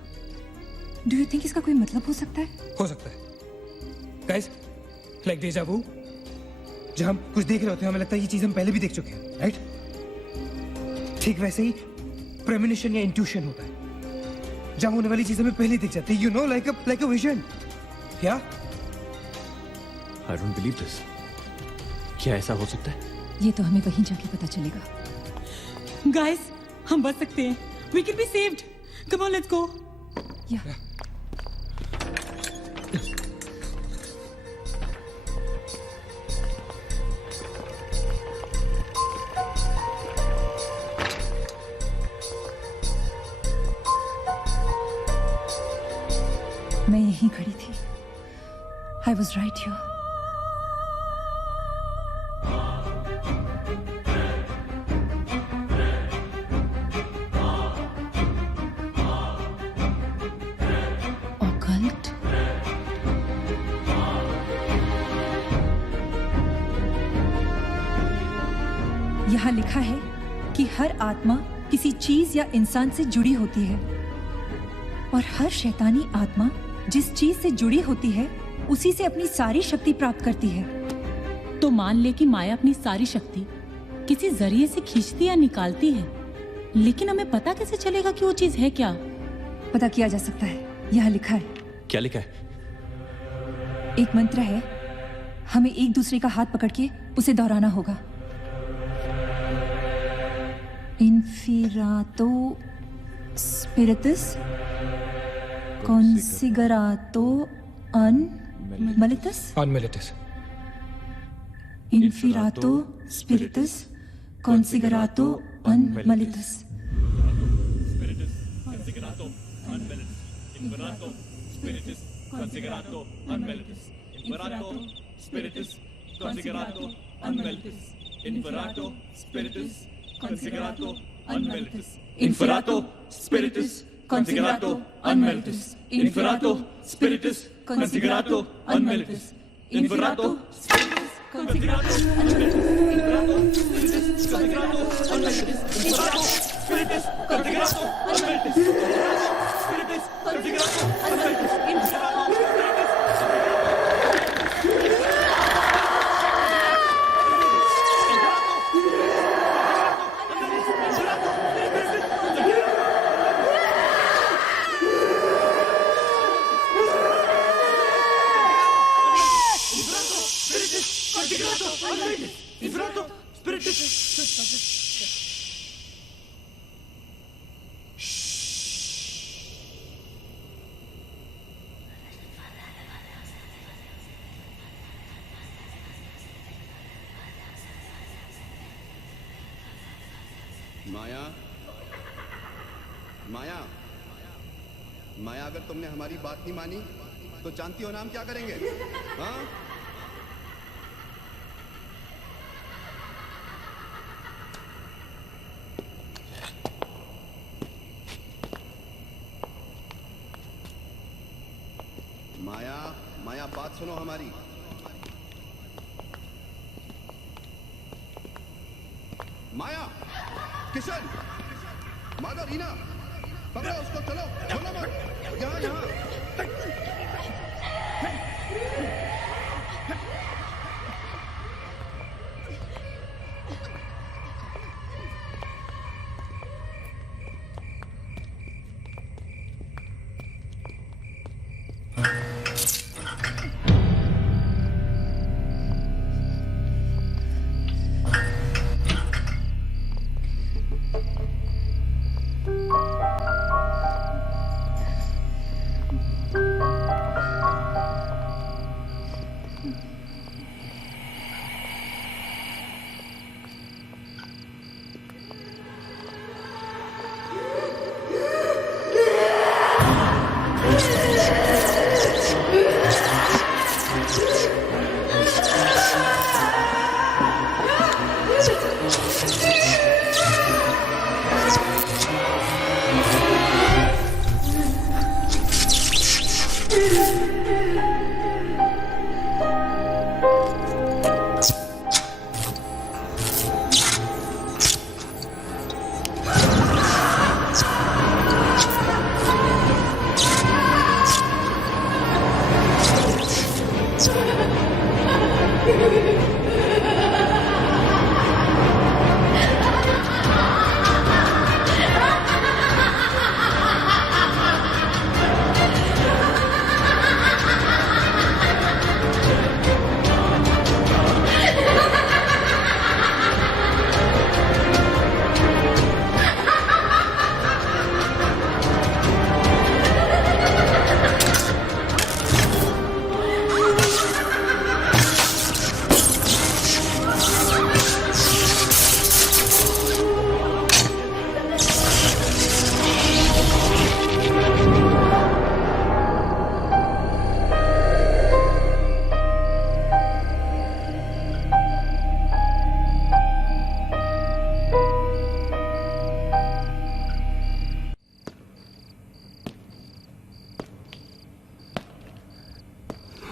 Do you think इसका कोई मतलब हो सकता है? हो सकता है. Guys, like déjà vu, जब हम कुछ देख रहे होते हैं हमें लगता है ये चीज हम पहले भी देख चुके हैं, राइट? ठीक वैसे ही प्रेमोनिशन या इंट्यूशन होता है. जब होने वाली चीज हमें पहले दिख जाती है, you know, like a vision. Yeah? I don't believe this. क्या ऐसा हो सकता है? ये तो हमें वहीं जाके पता चलेगा. Guys, हम बच सकते हैं. We can be saved. Come on, let's go. Yeah. मैं यहीं खड़ी थी. I was right here. Occult? यहाँ लिखा है कि हर आत्मा किसी चीज या इंसान से जुड़ी होती है और हर शैतानी आत्मा जिस चीज से जुड़ी होती है उसी से अपनी सारी शक्ति प्राप्त करती है। तो मान ले कि माया अपनी सारी शक्ति किसी जरिए से खींचती या निकालती है, लेकिन हमें पता कैसे चलेगा कि वो चीज है क्या? पता किया जा सकता है, यहाँ लिखा है। क्या लिखा है? एक मंत्र है, हमें एक दूसरे का हाथ पकड़ के उसे दोहराना होगा। इन्फिरातो स्पिरिटस कॉन्सिगरातो अनमिलिटस। Inferato spiritus considerato unmalitus. Inferato spiritus considerato unmalitus. Inferato spiritus considerato unmalitus. Inferato spiritus considerato unmalitus. Inferato spiritus considerato unmalitus. Inferato spiritus considerato unmalitus. Inferato spiritus considerato माया, माया, माया, अगर तुमने हमारी बात नहीं मानी तो जानती हो ना हम क्या करेंगे? हाँ? माया, माया, बात सुनो हमारी। माया, किशन, माधव, रीना, पकड़ो उसको, चलो, छोड़ो मत, यहाँ यहाँ।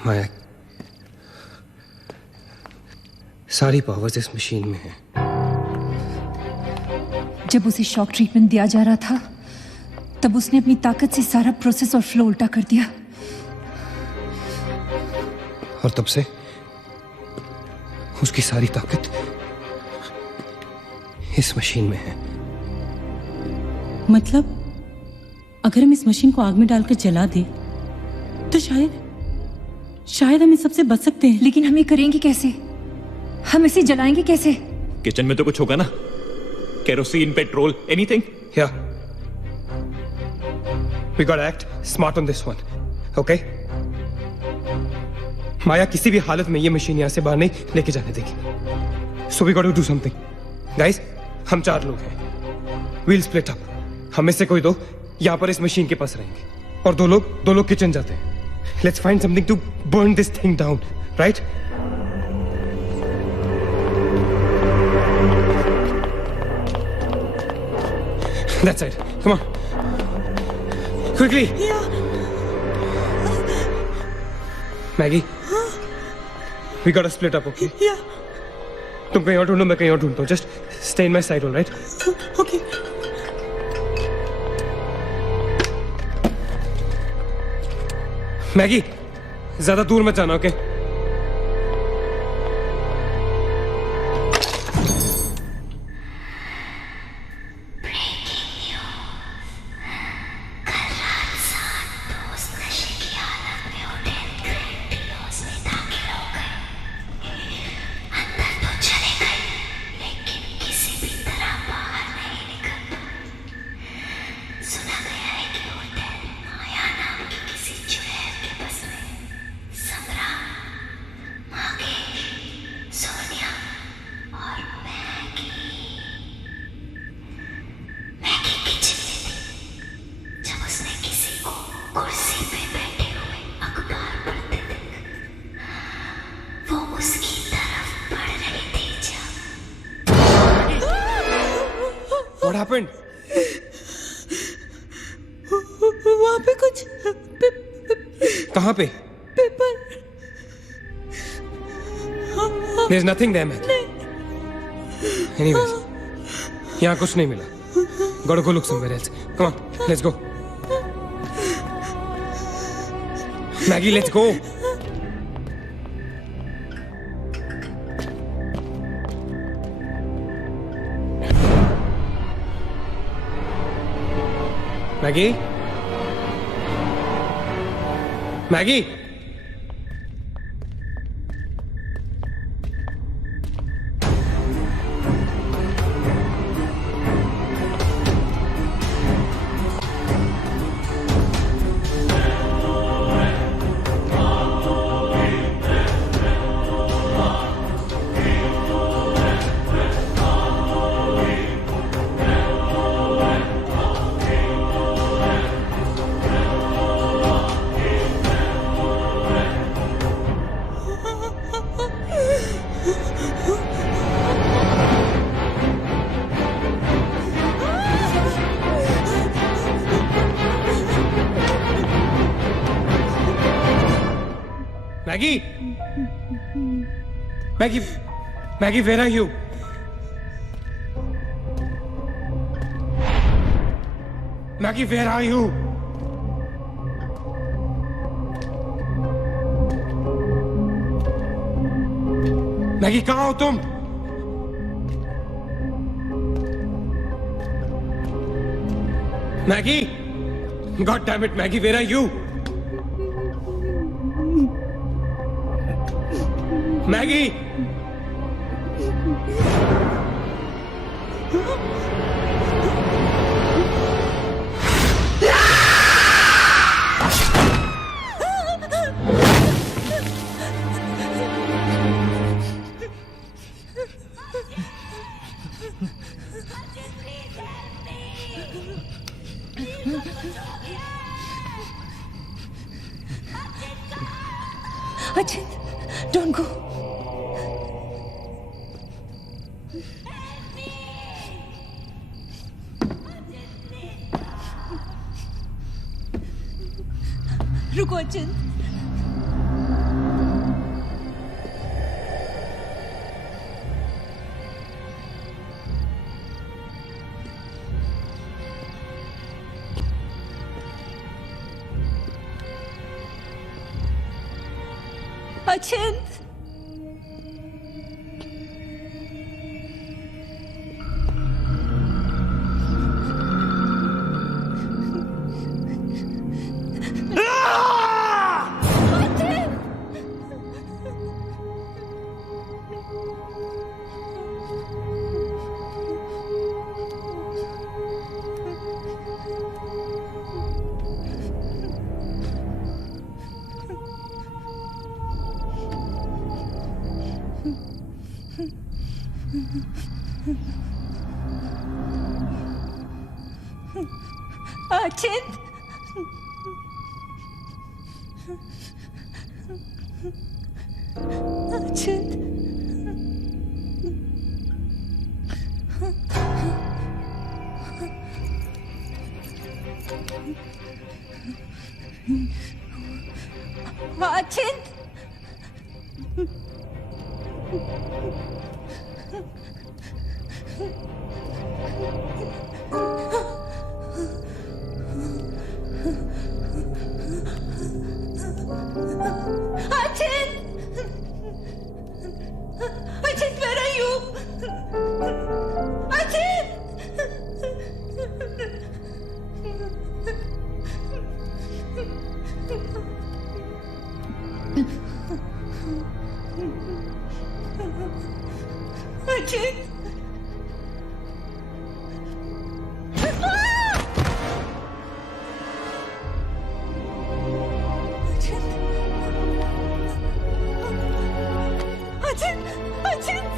माया, सारी पावर्स इस मशीन में है। जब उसे शॉक ट्रीटमेंट दिया जा रहा था तब उसने अपनी ताकत से सारा प्रोसेस और फ्लो उल्टा कर दिया। और तब से उसकी सारी ताकत इस मशीन में है। मतलब अगर हम इस मशीन को आग में डालकर जला दें तो शायद हम इस सबसे बच सकते हैं। लेकिन हम ये करेंगे कैसे? हम इसे जलाएंगे कैसे? किचन में तो कुछ होगा ना, kerosene, petrol, anything. Yeah. We gotta act smart on this one. Okay? माया किसी भी हालत में ये मशीन यहां से बाहर नहीं लेके जाने देगी। So we gotta do something. Guys, हम 4 लोग हैं। We'll split up. हम में से कोई 2 यहां पर इस मशीन के पास रहेंगे और 2 लोग किचन जाते हैं। Let's find something to burn this thing down, right? That side. Come on. Quickly. Yeah. Maggie. We gotta split up, okay? Yeah. तुम कहीं और ढूंढो, मैं कहीं और ढूंढता हूँ. Just stay in my side, all right? Okay. Maggi, ज्यादा दूर मत जाना, ओके? What happened? वहाँ पे कुछ कहाँ पे? Paper. There's nothing there, man. Anyways, यहाँ कुछ नहीं मिला. Gotta go look somewhere else. Come on, let's go. Maggie, let's go. Maggie? Maggie? Maggie? Maggie, where are you? Maggie, where are you? Maggie, कहाँ हो तुम? Maggie? God damn it, Maggie, where are you? Maggie! Ajit, don't go. रुको अचिंत। अचिंत अचिंत अचिंत अचिंत अचिंत where are you? अचिंत अचिंत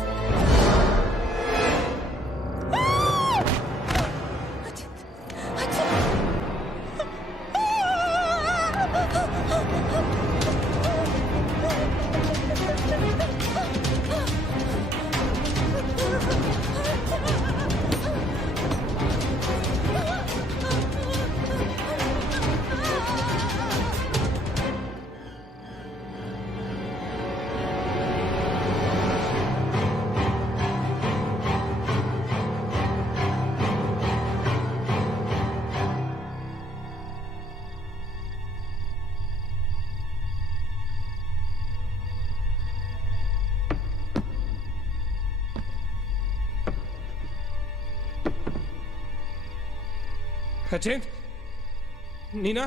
अचिंत Neena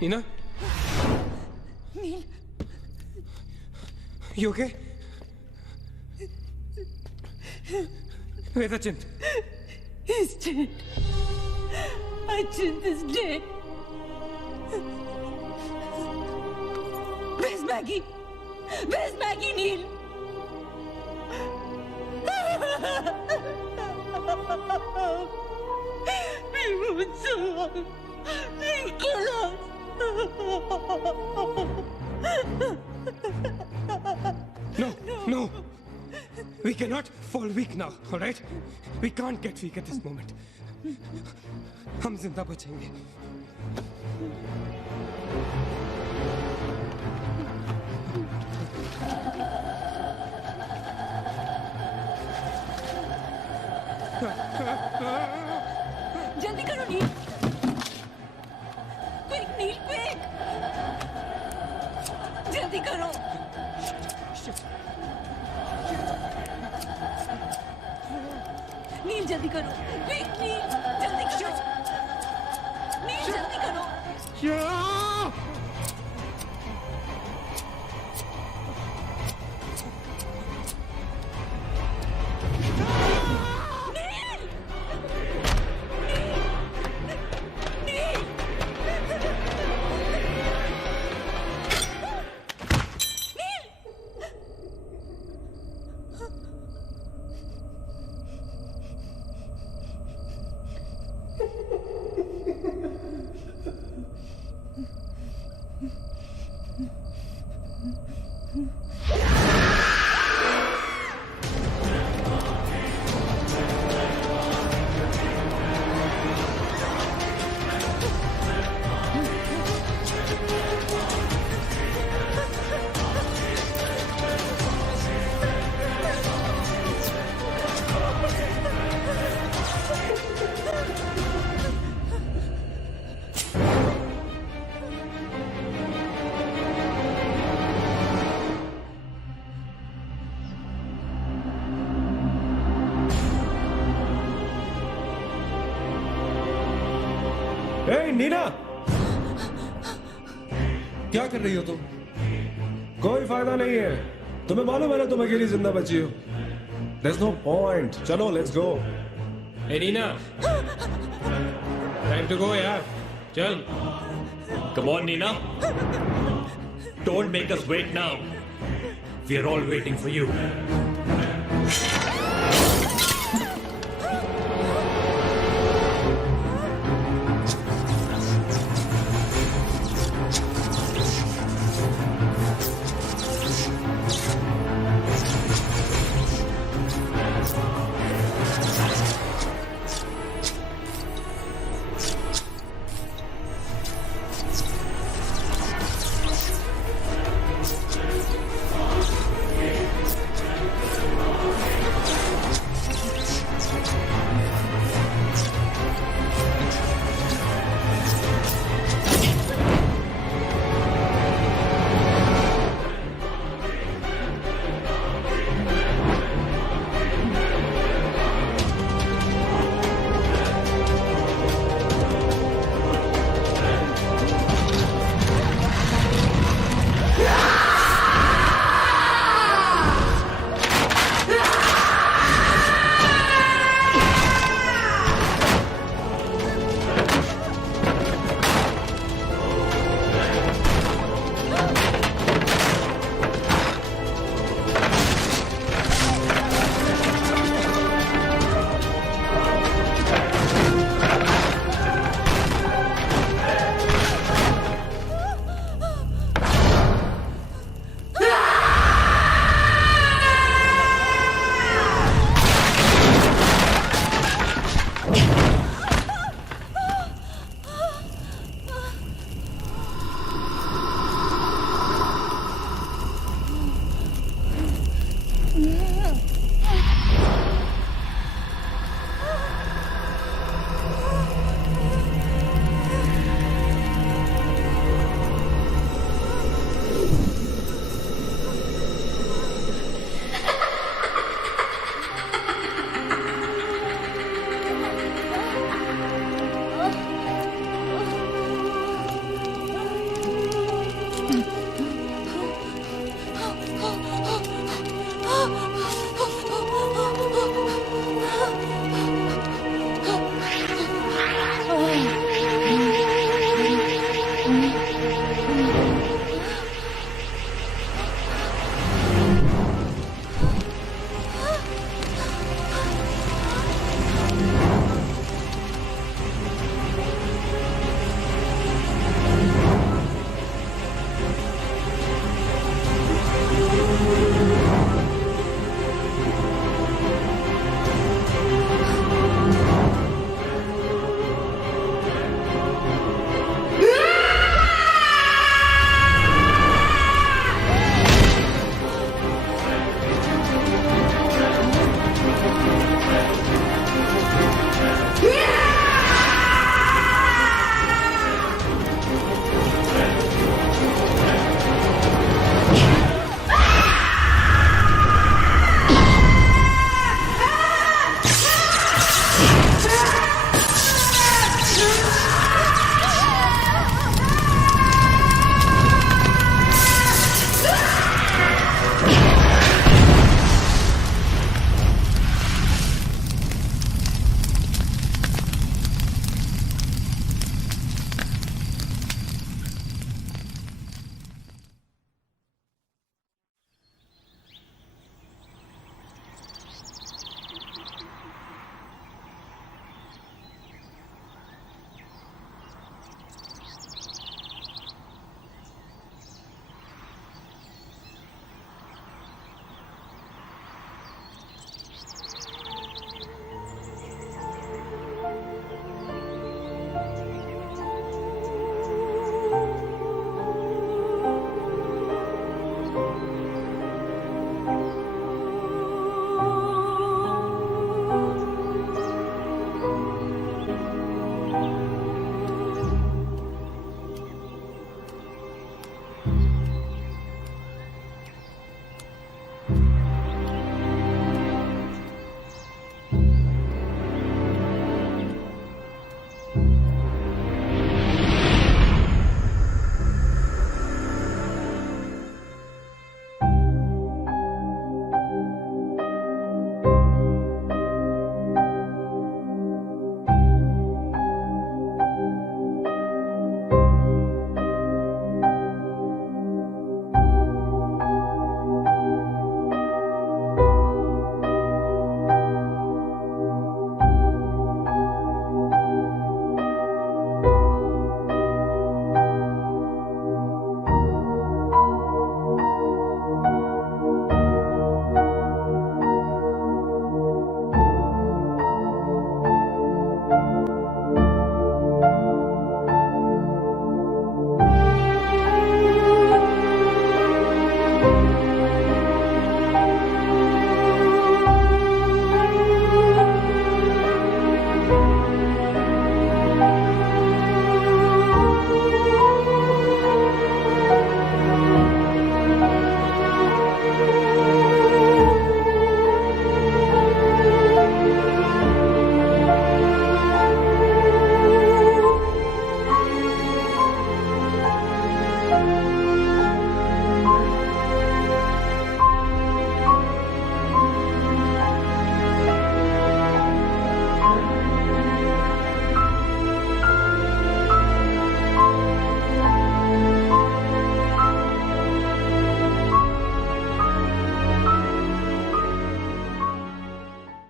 Neena nil You okay? Where's Achint? He's dead. Achint is dead. Where's Maggie? Where's Maggie, Neil? We won't survive. They'll kill us. No. We cannot fall weak now, all right? We can't get weak at this moment. हम जिंदा बचेंगे. जल्दी करो नील. Quick, नील, quick. जल्दी करो. नील जल्दी करो. Quick, नील जल्दी करो. नील जल्दी करो. नील! ए नीना, क्या कर रही हो तुम? कोई फायदा नहीं है। तुम्हें मालूम है ना तुम अकेली जिंदा बची हो। There's no point. चलो let's go. ए नीना, टाइम टू गो यार, चल। Come on, Nina. Don't make us wait now. We are all waiting for you.